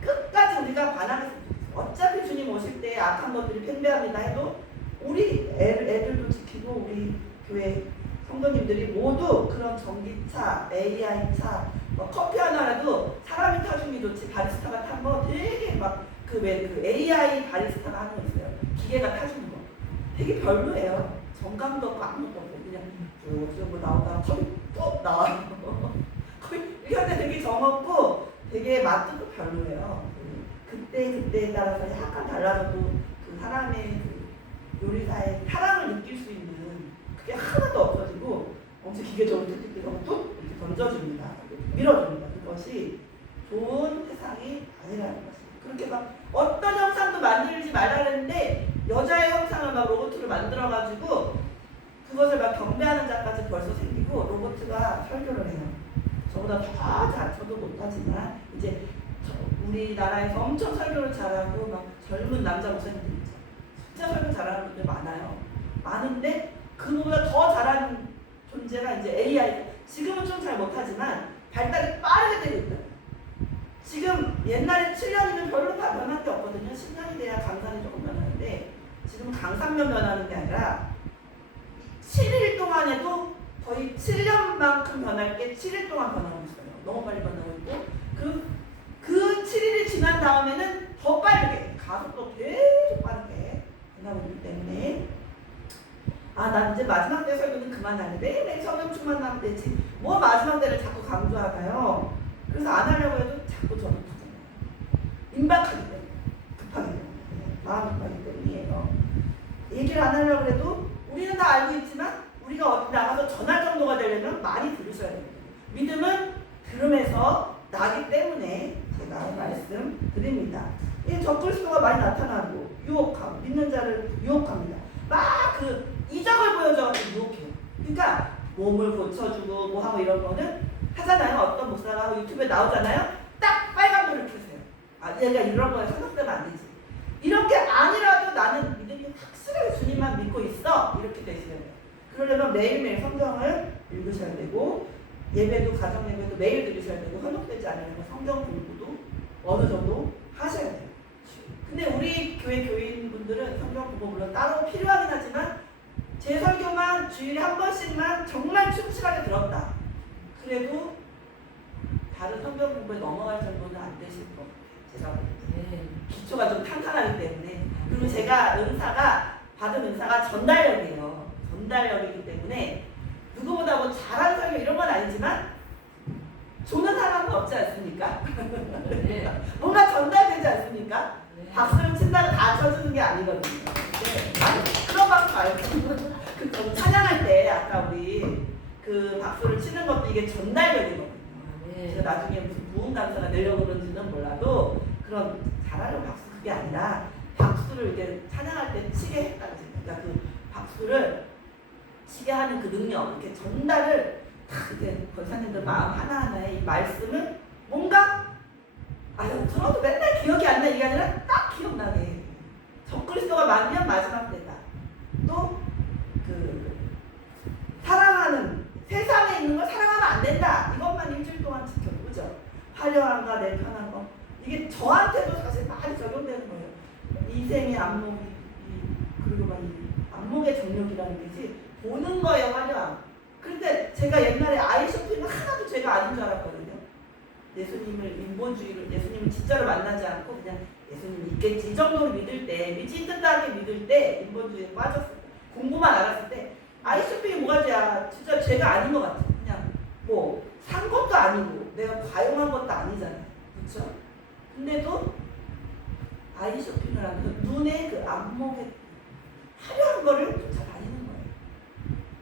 끝까지 우리가 반항했으면 좋겠어요. 어차피 주님 오실 때 악한 것들이 팽배합니다 해도 우리 애들도 지키고 우리 교회 성도님들이 모두 그런 전기차, AI차, 뭐 커피 하나라도 사람이 타주는 게 좋지 바리스타가 탄 거 되게 막 그 AI 바리스타가 하는 거 있어요. 기계가 타주는 거. 되게 별로예요. 정감도 없고 아무것도 없고 그냥 뭐 나오다가 컵이 뚝 나와요. 이게 근데 되게 정없고 되게 맛도 별로예요. 그때에 따라서 약간 달라져도 그 사람의 그 요리사의 사랑을 느낄 수 있는 그게 하나도 없어지고 엄청 기계적으로 뚝뚝뚝 이렇게 던져줍니다. 밀어줍니다. 그것이 좋은 세상이 아니라는 것입니다. 그렇게 막 어떤 형상도 만들지 말라는데 여자의 형상을 막 로봇을 만들어가지고 그것을 막 경배하는 자까지 벌써 생기고 로봇가 설교를 해요. 저보다 더 잘, 저도 못하지만 이제 우리나라에서 엄청 설교를 잘하고 막 젊은 남자 목사님들 있죠. 진짜 설교 잘하는 분들 많아요. 많은데 그보다 더 잘하는 존재가 이제 AI. 지금은 좀 잘 못하지만 발달이 빠르게 되고 있다. 지금 옛날에 7년이면 별로 다 변한 게 없거든요. 10년이 돼야 강산이 조금 변하는데 지금 강산면 변하는 게 아니라 7일 동안에도 거의 7년만큼 변할 게 7일 동안 변하고 있어요. 너무 빨리 변하고 있고 그 7일이 지난 다음에는 더 빠르게 가속도 계속 빠르게 변하고 있기 때문에 난 이제 마지막 때 설교는 그만하는데 매일 성령 충만하면 되지 뭐 마지막 때를 자꾸 강조하나요? 그래서 안 하려고 해도 자꾸 저는 하잖아요. 임박하기 때문에 급하기 때문에 마음이 급하기 때문이에요. 얘기를 안 하려고 해도 우리는 다 알고 있지만 우리가 어디 나가서 전할 정도가 되려면 많이 들으셔야 돼요. 믿음은 들음에서 나기 때문에 제가 말씀드립니다. 이 적그리스도가 많이 나타나고 유혹하고 믿는 자를 유혹합니다. 막 그 이적을 보여줘서 유혹해요. 그러니까 몸을 고쳐주고 뭐 하고 이런 거는 하잖아요. 어떤 목사가 유튜브에 나오잖아요. 딱 빨간불을 켜세요. 얘가 이런 거에 생각되면 안 되지. 이렇게 아니라도 나는 믿음이 확실하게 주님만 믿고 있어. 이렇게 되시면 돼요. 그러려면 매일매일 성경을 읽으셔야 되고 예배도 가정 예배도 매일 드리셔야 되고 현혹되지 않으려면 성경 공부도 어느 정도 하셔야 돼요. 근데 우리 교회 교인분들은 성경 공부 물론 따로 필요하긴 하지만 제 설교만 주일에 한 번씩만 정말 충실하게 들었다. 그래도 다른 성경 공부에 넘어갈 정도는 안 되실 것 같아요. 제가 볼 때. 기초가 좀 탄탄하기 때문에. 그리고 제가 받은 은사가 전달력이에요. 전달력이기 때문에 누구보다 뭐 잘하는 설교 이런 건 아니지만 조는 사람은 없지 않습니까? 뭔가 전달되지 않습니까? 박수를 친다고 다 쳐주는 게 아니거든요. 아니, 그런 박수 말고 그 찬양할 때 아까 우리 그 박수를 치는 것도 이게 전달력이거든요. 제가 나중에 무슨 부흥 강사가 되려고 그런지는 몰라도 그런 잘하는 박수 그게 아니라 박수를 이제 찬양할 때 치게 했다고 생각해요. 그러니까 그 박수를 치게 하는 그 능력, 이렇게 전달을 딱 이렇게 권사님들 마음 하나하나에 이 말씀을 뭔가 아유 들어도 맨날 기억이 안 나 이게 아니라 딱 기억나게 적그리스도가 만면 마지막 때다. 또 그 사랑하는 세상에 있는 걸 사랑하면 안 된다. 이것만 일주일 동안 지켜보죠. 화려한가 내 편한 거 이게 저한테도 사실 많이 적용되는 거예요. 이생의 안목이 그리고 막 이 안목의 정력이라는 게지 보는 거예요 화려함. 그런데 제가 옛날에 아이 쇼핑을 하나도 제가 아닌 줄 알았거든요. 예수님을 인본주의를 예수님을 진짜로 만나지 않고 그냥 예수님이 있겠지 이 정도로 믿을 때 미친듯하게 믿을 때 인본주의에 빠졌어요. 공부만 알았을 때 아이 쇼핑이 뭐가 죄야 진짜 죄가 아닌 것 같아. 그냥 뭐 산 것도 아니고 내가 과용한 것도 아니잖아요. 그렇죠? 근데도 아이 쇼핑을 하면서 눈에 그 안목에 화려한 거를 쫓아다니는 거예요.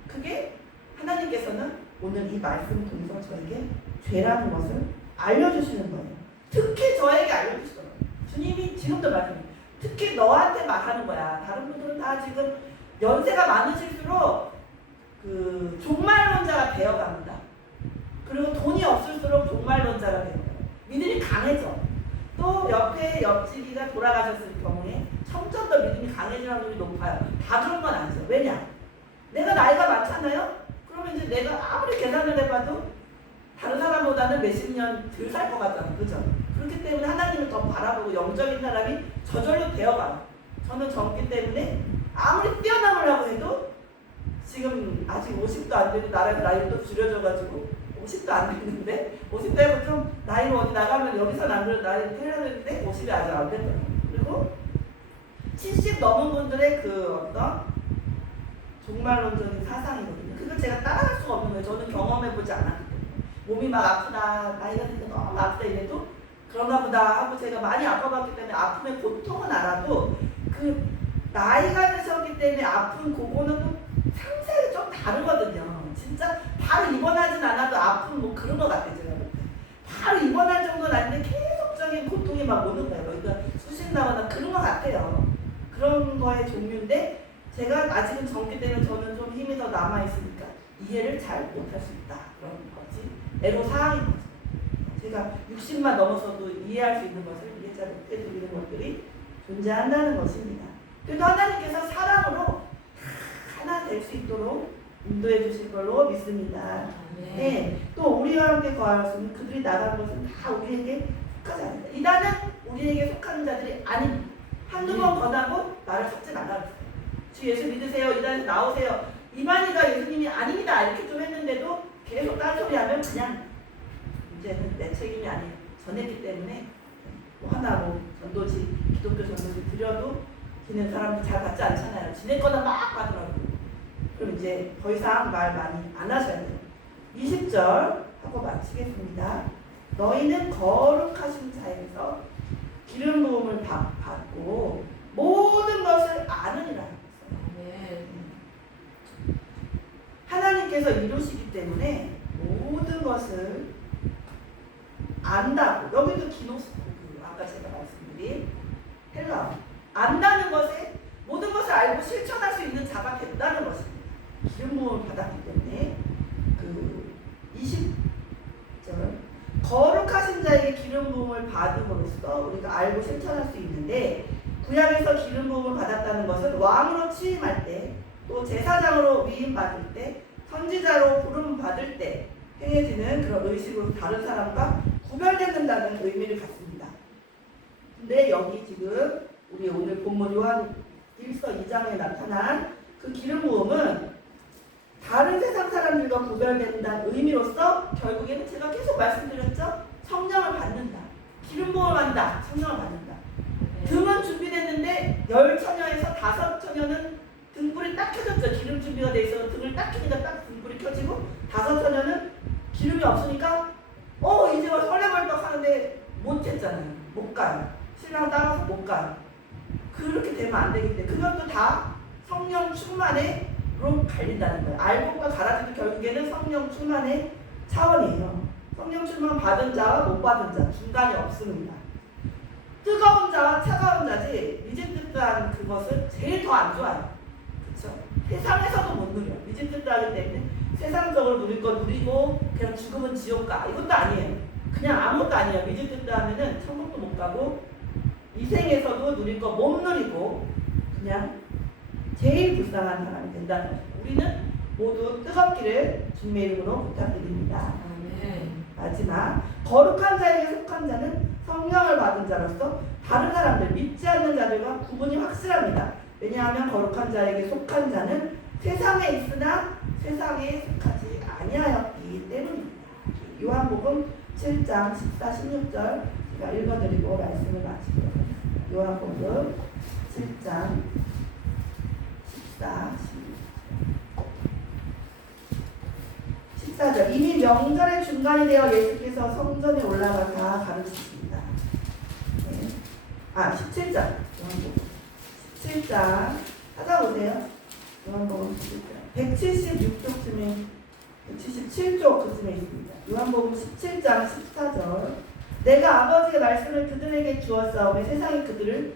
그게 하나님께서는 오늘 이 말씀을 통해서 저에게 죄라는 것을 알려주시는 거예요. 특히 저에게 알려주시더라고요. 주님이 지금도 말씀해요. 특히 너한테 말하는 거야. 다른 분들은 다 지금 연세가 많으실수록 그 종말론자가 되어갑니다. 그리고 돈이 없을수록 종말론자가 됩니다. 믿음이 강해져. 또 옆집이가 돌아가셨을 경우에 점점 더 믿음이 강해지는 확률이 높아요. 다 그런 건 아니죠. 왜냐? 내가 나이가 많잖아요? 그러면 이제 내가 아무리 계산을 해봐도 다른 사람보다는 몇십 년 덜 살 것 같잖아요. 그죠? 그렇기 때문에 하나님을 더 바라보고 영적인 사람이 저절로 되어가요. 저는 젊기 때문에 아무리 뛰어넘으려고 해도 지금 아직 50도 안 되고 나이가 또 줄여져가지고 50도 안 됐는데 50도 해고 좀 나이로 어디 나가면 여기서는 안 그래도 나이 태어야 되는데 50이 아직 안 됐더라고요. 그리고 70 넘은 분들의 그 어떤 종말론적인 사상이거든요. 그걸 제가 따라갈 수가 없는 거예요. 저는 경험해보지 않았기 때문에. 몸이 막 아프다, 나이가 드니까 너무 아프다 이래도 그런가 보다 하고 제가 많이 아파봤기 때문에 아픔의 고통은 알아도 그 나이가 드셨기 때문에 아픈 그거는 또 상세히 좀 다르거든요. 진짜 바로 입원하진 않아도 아픈 뭐 그런 것 같아요. 제가 볼 때. 바로 입원할 정도는 아닌데 계속적인 고통이 막 오는 거예요. 그러니까 수신 나거나 그런 것 같아요. 그런 거의 종류인데 제가 아직은 젊기 때문에 저는 좀 힘이 더 남아있으니까 이해를 잘 못할 수 있다. 그런 거지. 애로사항인 거죠. 제가 60만 넘어서도 이해할 수 있는 것을 이해 잘 못해드리는 것들이 존재한다는 것입니다. 그래도 하나님께서 사랑으로 하나 될 수 있도록 인도해 주실 걸로 믿습니다. 네. 또 우리와 함께 거하였으면 그들이 나간 것은 다 우리에게 속하지 않는다. 이단은 우리에게 속하는 자들이 아닙니다. 한두 번 권하고 나를 찾지 말라 그랬어요. 주 예수 믿으세요. 이단에서 나오세요. 이만희가 예수님이 아닙니다. 이렇게 좀 했는데도 계속 딴소리하면 그냥 이제는 내 책임이 아니에요. 전했기 때문에 뭐 하나 뭐 전도지 기독교 전도지 드려도 지낸 사람도 잘 받지 않잖아요. 지낼 거나 막 받으라고. 그럼 이제 더 이상 말 많이 안 하셔야 돼요. 20절 하고 마치겠습니다. 너희는 거룩하신 자에게서 기름 부음을 받고 모든 것을 아느니라. 하나님께서 이루시기 때문에 모든 것을 안다고. 여기도 기노스코, 아까 제가 말씀드린 헬라어. 안다는 것에 모든 것을 알고 실천할 수 있는 자가 됐다는 것입니다. 기름 부음을 받았기 때문에 그 20절 거룩하신 자에게 기름 부음을 받음으로써 우리가 알고 실천할 수 있는데 구약에서 기름 부음을 받았다는 것은 왕으로 취임할 때 또 제사장으로 위임 받을 때 선지자로 부름 받을 때 행해지는 그런 의식으로 다른 사람과 구별된다는 의미를 갖습니다. 근데 여기 지금 우리 오늘 본문 요한 1서 2장에 나타난 그 기름 부음은 다른 세상 사람들과 구별된다는 의미로서 결국에는 제가 계속 말씀드렸죠. 성령을 받는다. 기름 부음을 한다. 성령을 받는다. 등은 준비됐는데 10처녀에서 5처녀는 등불이 딱 켜졌죠. 기름 준비가 돼 있어서 등을 딱 켜니까 딱 등불이 켜지고 5처녀는 기름이 없으니까 이제 설레벌떡 하는데 못 했잖아요. 못 가요. 신랑 따라서 못 가요. 그렇게 되면 안 되기 때문에 그것도 다 성령 충만으로 갈린다는 거예요. 알곡과 가라지도 결국에는 성령 충만의 차원이에요. 성령 충만 받은 자와 못 받은 자 중간이 없습니다. 뜨거운 자와 차가운 자지 미진뜻한 그것은 제일 더 안 좋아요. 그렇죠? 세상에서도 못 누려요. 미진뜻하기 때문에 세상적으로 누릴 거 누리고 그냥 죽으면 지옥 가 이것도 아니에요. 그냥 아무것도 아니에요. 미진뜻하면은 천국도 못 가고 이 생에서도 누릴 거 못 누리고 그냥 제일 불쌍한 사람이 된다는 거예요. 우리는 모두 뜨겁기를 주님의 이름으로 부탁드립니다. 마지막 거룩한 자에게 속한 자는 성령을 받은 자로서 다른 사람들 믿지 않는 자들과 구분이 확실합니다. 왜냐하면 거룩한 자에게 속한 자는 세상에 있으나 세상에 속하지 아니하였기 때문입니다. 요한복음 7장 14, 16절 제가 읽어드리고 말씀을 마치도록 하겠습니다. 요한복음 7장 14, 14절 이미 명절의 중간이 되어 예수께서 성전에 올라가사 가르치십니다. 네. 17절 요한복음 17장 찾아보세요. 요한복음 17장 176쪽쯤에 177쪽 그쯤에 있습니다. 요한복음 17장 14절 내가 아버지의 말씀을 그들에게 주었사오매 세상이 그들을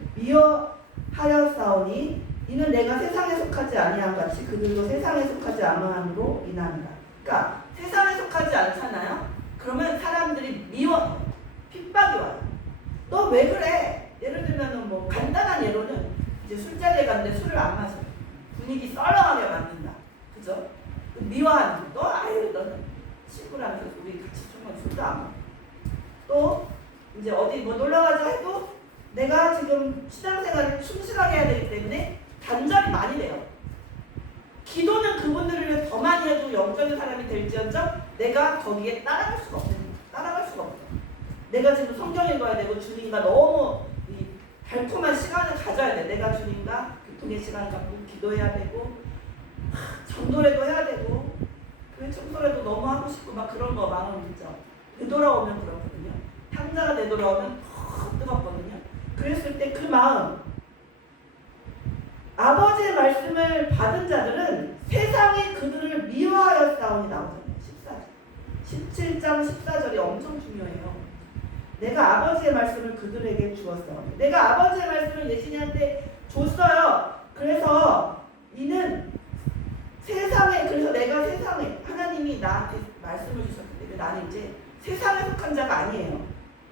미워하였사오니 이는 내가 세상에 속하지 아니함 같이 그들도 세상에 속하지 아니함으로 인함이라. 그러니까 세상에 속하지 않잖아요. 그러면 사람들이 미워해요. 핍박이 와요. 너 왜 그래? 예를 들면 뭐 간단한 예로는 이제 술자리에 갔는데 술을 안 마셔요. 분위기 썰렁하게 만든다. 그죠? 미워하는 너 아유 너는 친구라면서 우리 같이 정말 술도 안 먹어. 또 이제 어디 뭐 놀러 가자 해도 내가 지금 신앙생활을 충실하게 해야 되기 때문에 단절이 많이 돼요. 기도는 그분들을 위해 더 많이 해도 영적인 사람이 될지언정 내가 거기에 따라갈 수가 없어요. 따라갈 수가 없어요. 내가 지금 성경 읽어야 되고 주님과 너무 이 달콤한 시간을 가져야 돼. 내가 주님과 교통의 시간을 갖고 기도해야 되고 전도회도 해야 되고 교회 청소회도 너무 하고 싶고 막 그런 거 마음 있죠. 되돌아오면 그렇거든요. 탕자가 되돌아오면 더 뜨겁거든요. 그랬을 때 그 마음 아버지의 말씀을 받은 자들은 세상이 그들을 미워하였사오니 나오잖아요. 17장 14절이 엄청 중요해요. 내가 아버지의 말씀을 그들에게 주었사오니 내가 아버지의 말씀을 예수님한테 줬어요. 그래서 이는 세상에 그래서 내가 세상에 하나님이 나한테 말씀을 주셨기 때문에 나는 이제 세상에 속한 자가 아니에요.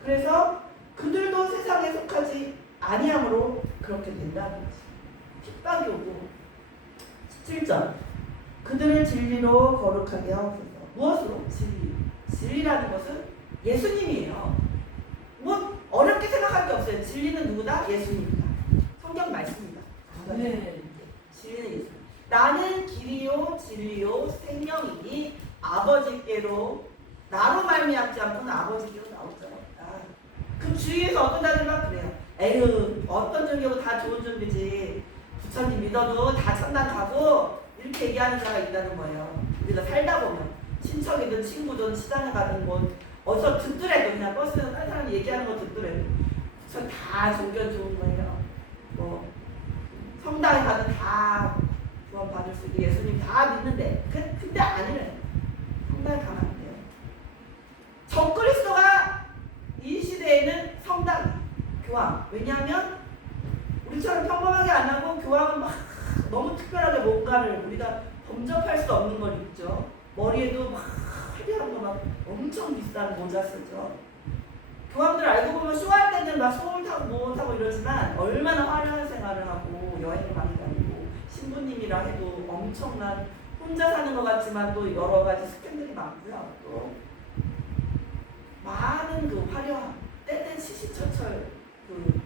그래서 그들도 세상에 속하지 아니함으로 그렇게 된다는 거지. 핍박이 오고 17절 그들을 진리로 거룩하게 하옵소서. 무엇으로? 진리. 진리라는 것은 예수님이에요. 뭐 어렵게 생각할 게 없어요. 진리는 누구다? 예수님이다. 성경 말씀이다. 네. 진리는 예수님. 나는 길이요 진리요 생명이니 아버지께로 나로 말미암지 않고는 아버지께로 나올 자가 없다. 그 주위에서 어떤 자들만 그래요. 에휴 어떤 종교고 다 좋은 종교지. 부처님 믿어도 다 천당 가고 이렇게 얘기하는 자가 있다는 거예요. 우리가 살다 보면 친척이든 친구든 시장에 가든 뭐 어디서 듣더라도 그냥 버스에서 다른 사람이 얘기하는 거 듣더라도 전 다 종교 좋은 거예요. 뭐 성당에 가든 다 구원 받을 수 있게 예수님 다 믿는데 근데 아니래. 성당에 가면 안 돼요. 적그리스도가 이 시대에는 성당, 교황. 왜냐하면 우리처럼 평범하게 안 하고 교황은 막 너무 특별하게 뭔가를 우리가 범접할 수 없는 걸 입죠. 머리에도 막 화려한 거 막 엄청 비싼 모자 쓰죠. 교황들 알고 보면 쇼할 때는 막 소울 타고 뭐 타고 이러지만 얼마나 화려한 생활을 하고 여행을 많이 다니고 신부님이라 해도 엄청난 혼자 사는 것 같지만 또 여러 가지 스캔들이 많고요. 또 많은 그 화려한 때는 시시철철 그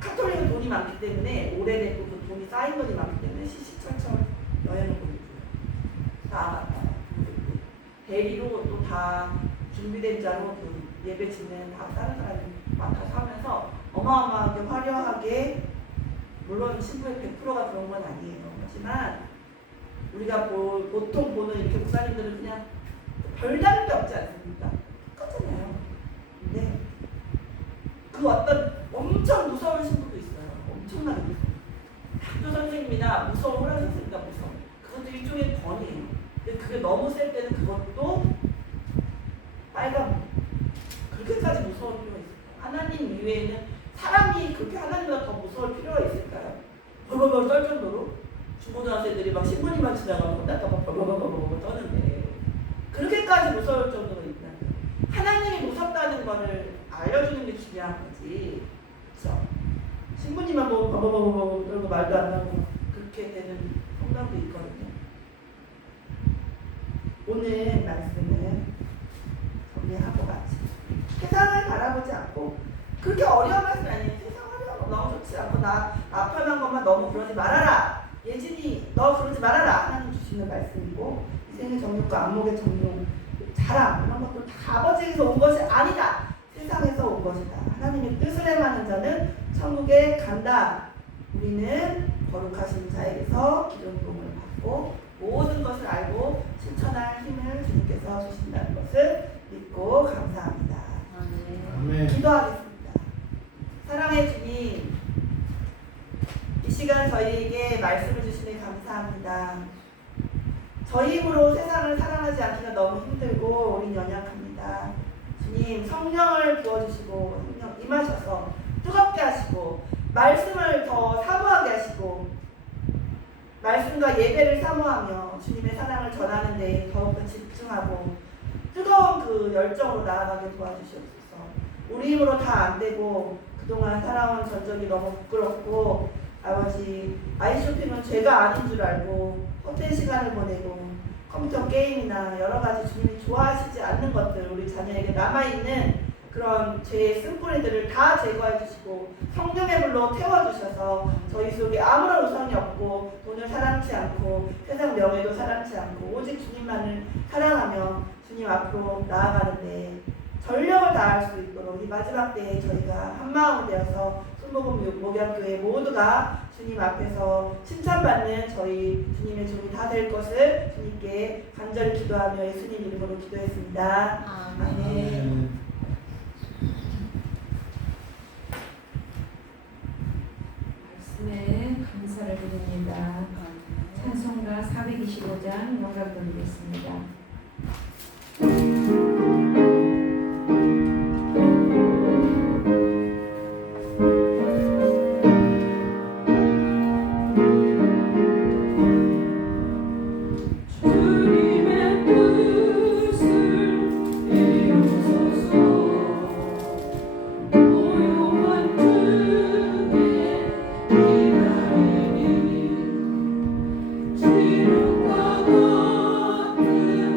카톨릭은 돈이 많기 때문에 오래됐고 그 돈이 쌓인 돈이 많기 때문에 시시철철 여행을 보내고요. 나아갔다. 대리로 또 다 준비된 자로 그 예배 짓는 다 다른 사람이 맡아서 하면서 어마어마하게 화려하게 물론 신부의 100%가 그런 건 아니에요. 하지만 우리가 보통 보는 이렇게 목사님들은 그냥 별다른 게 없지 않습니까? 똑같잖아요. 근데 그 어떤 엄청 무서운 신부도 있어요. 엄청나게 무서워. 학교 선생님이나 무서운 호랑 선생님이나 무서워. 그것도 일종의 권위예요. 근데 그게 너무 셀 때는 그것도 빨간 그렇게까지 무서울 필요가 있을까요? 하나님 이외에는 사람이 그렇게 하나님보다 더 무서울 필요가 있을까요? 벌벌벌 떨 정도로 중고등학생들이 막 신부님만 지나가면 혼났다 막 벌벌벌벌 떠는데 그렇게까지 무서울 정도가 있나요? 하나님이 무섭다는 거를 알려주는 게 중요한 거지. 그렇죠? 신부님만 보고 벌벌벌벌 떨고 말도 안 하고 그렇게 되는 성당도 있거든요. 오늘 말씀은 정리하고 마치 세상을 바라보지 않고 그렇게 어려운 말씀이 아니에요. 세상 어려운 거 너무 좋지 않고 나 편한 것만 너무 그러지 말아라. 예진이 너 그러지 말아라. 하나님 주시는 말씀이고 인생의 정욕과 안목의 정욕 자랑 이런 것도 다 아버지에게서 온 것이 아니다. 세상에서 온 것이다. 하나님의 뜻을 행하는 자는 천국에 간다. 우리는 거룩하신 자에게서 기름 부음을 받고 모든 것을 알고 실천할 힘을 주님께서 주신다는 것을 믿고 감사합니다. 아멘. 기도하겠습니다. 사랑의 주님, 이 시간 저희에게 말씀을 주시니 감사합니다. 저희 힘으로 세상을 사랑하지 않기가 너무 힘들고 우린 연약합니다. 주님, 성령을 부어주시고 성령 임하셔서 뜨겁게 하시고 말씀을 더 사모하게 하시고 말씀과 예배를 사모하며 주님의 사랑을 전하는 데 더욱더 집중하고 뜨거운 그 열정으로 나아가게 도와주시옵소서. 우리 힘으로 다 안 되고 그동안 살아온 전적이 너무 부끄럽고 아버지 아이쇼핑은 죄가 아닌 줄 알고 헛된 시간을 보내고 컴퓨터 게임이나 여러 가지 주님이 좋아하시지 않는 것들 우리 자녀에게 남아있는 그런 죄의 쓴뿌리들을 다 제거해 주시고 성령의 불로 태워주셔서 저희 속에 아무런 우상이 없고 돈을 사랑치 않고 세상 명예도 사랑치 않고 오직 주님만을 사랑하며 주님 앞으로 나아가는데 전력을 다할 수 있도록 이 마지막 때에 저희가 한마음이 되어서 순복음 목양교회 모두가 주님 앞에서 칭찬받는 저희 주님의 종이 다 될 것을 주님께 간절히 기도하며 예수님 이름으로 기도했습니다. 아멘. 말씀에 감사를 드립니다. 찬송가 425장 영광 돌리겠습니다. 지름과 같은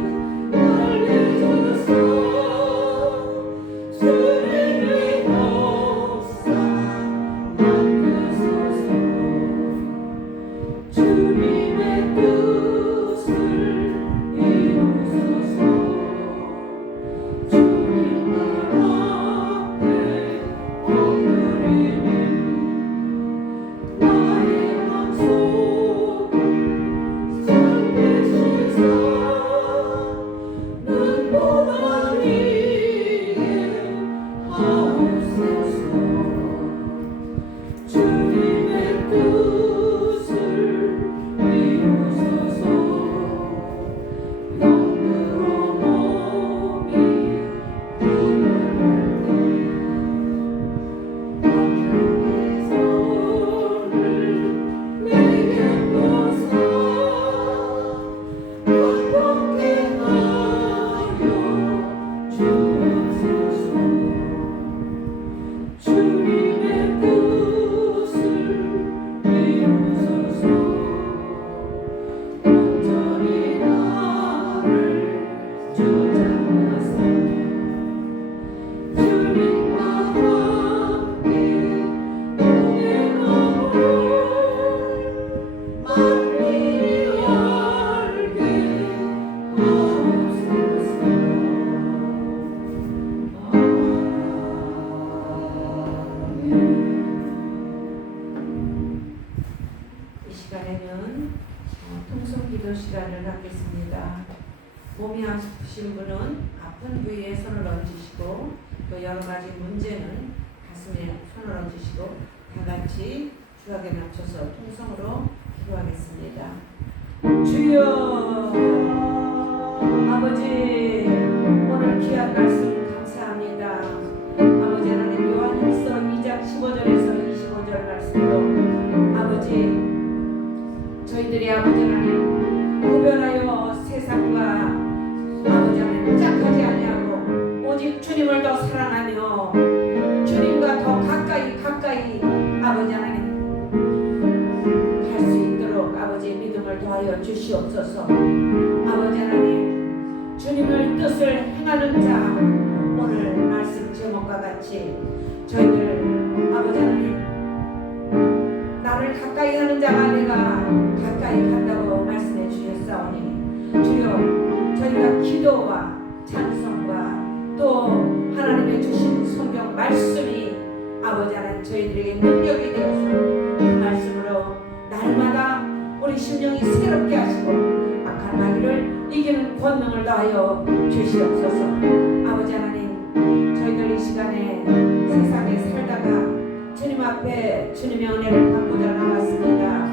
몸이 아프신 분은 아픈 부위에 손을 얹으시고 또 여러 가지 문제는 가슴에 손을 얹으시고 다 같이 주악에 맞춰서 통성으로 기도하겠습니다. 주여 아버지 오늘 귀한 말씀 감사합니다. 아버지 하나님 요한일서 2장 15절에서 25절 말씀으로 아버지 저희들이 아버지 하나님 구별하여 세상과 아버지 하나님 짝하지 아니하고 오직 주님을 더 사랑하며 주님과 더 가까이 아버지 하나님 갈 수 있도록 아버지 믿음을 더하여 주시옵소서. 아버지 하나님 주님의 뜻을 행하는 자 오늘 말씀 제목과 같이 저희들 아버지 하나님 나를 가까이 하는 자가 내가 가까이 간다고 말씀해 주셨사오니 주여 저희가 기도와 찬송과 또 하나님의 주신 성경 말씀이 아버지 하나님 저희들에게 능력이 되어서 그 말씀으로 날마다 우리 심령이 새롭게 하시고 악한 마귀를 이기는 권능을 더하여 주시옵소서. 아버지 하나님 저희들 이 시간에 세상에 살다가 주님 앞에 주님의 은혜를 받고자 나왔습니다.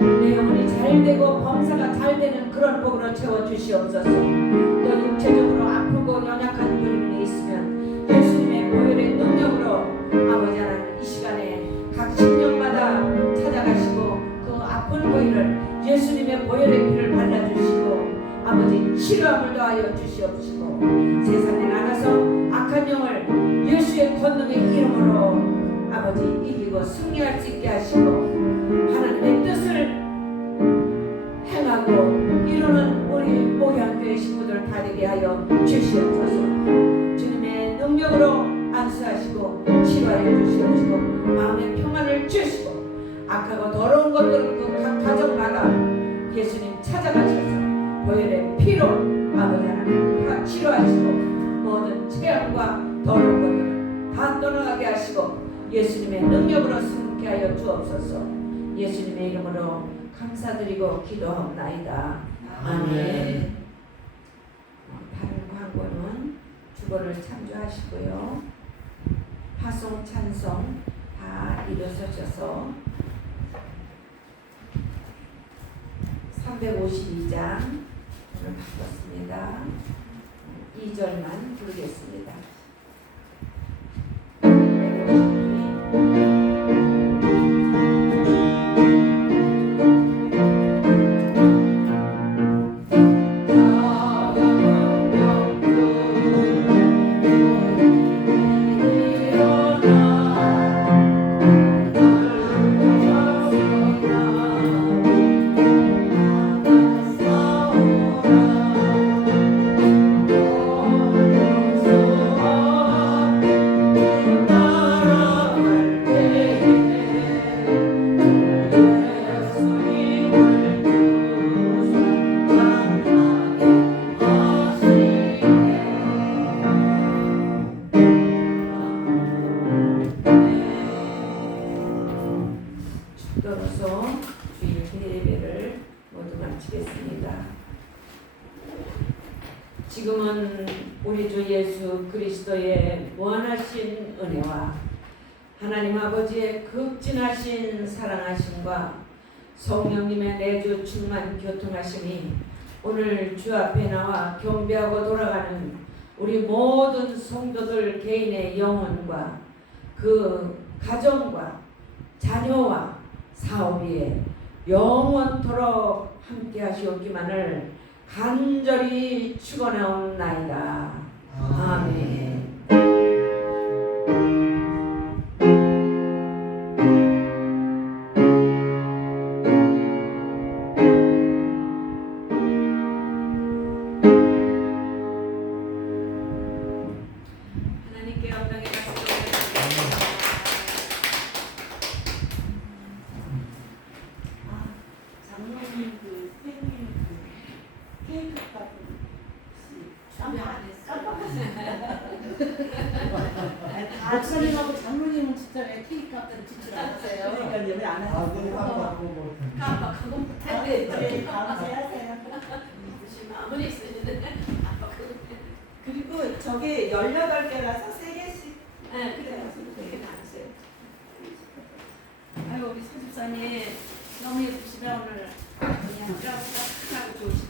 내 영혼이 잘되고 범사가 잘되는 그런 복으로 채워주시옵소서. 또 육체적으로 아프고 연약한 분이 있으면 예수님의 보혈의 능력으로 아버지 하나님 이 시간에 각 심령마다 찾아가시고 그 아픈 부위를 예수님의 보혈의 피를 발라주시고 아버지 치료함을 더하여 주시옵시고 세상에 나가서 악한 영을 예수의 권능의 이름으로 아버지 이기고 승리할 수 있게 하시고 하나님의 뜻을 행하고 이루는 우리 목양교회 식구들 다 되게 하여 주시옵소서. 주님의 능력으로 안수하시고 치료하여 주시옵시고 마음의 평안을 주시고 악하고 더러운 것들은 그 각 가정마다 예수님 찾아가셔서 보혈의 피로 아버지 하나님 다 치료하시고 모든 체험과 더러운 것들을 다 떠나가게 하시고 예수님의 능력으로 승리케 하여 주옵소서. 예수님의 이름으로 감사드리고 기도하옵나이다. 아멘. 다른 광고는 주보를 참조하시고요. 파송 찬송 다 일어서셔서 352장 오늘 바꿨습니다. 2절만 부르겠습니다. 축도로서 주일 예배를 모두 마치겠습니다. 지금은 우리 주 예수 그리스도의 무한하신 은혜와 하나님 아버지의 극진하신 사랑하심과 성령님의 내주 충만 교통하심이 오늘 주 앞에 나와 경배하고 돌아가는 우리 모든 성도들 개인의 영혼과 그 가정과 자녀와 사업 위에 영원토록 함께 하시옵기만을 간절히 축원하옵나이다. 아멘. 하나님께 영광의 박수 드립니다. 장로님 그 생일 그 케이크 같은 준비 안 했어? 목사님하고 장로님은 진짜 왜 케이크 값들을 짓질 않으세요? 그러니까 왜안 아, 하셨어요? 내가 깜빡하고 깜빡하고 네, 감사하세요. 아무리 있으면 아빠 그 그리고 저게 18개라서 3개씩. 네, 그래요. 되게 많으세요. 아유 우리 서집사님 너무 예쁘시다 오늘. 그냥 따뜻하고 좋으시다.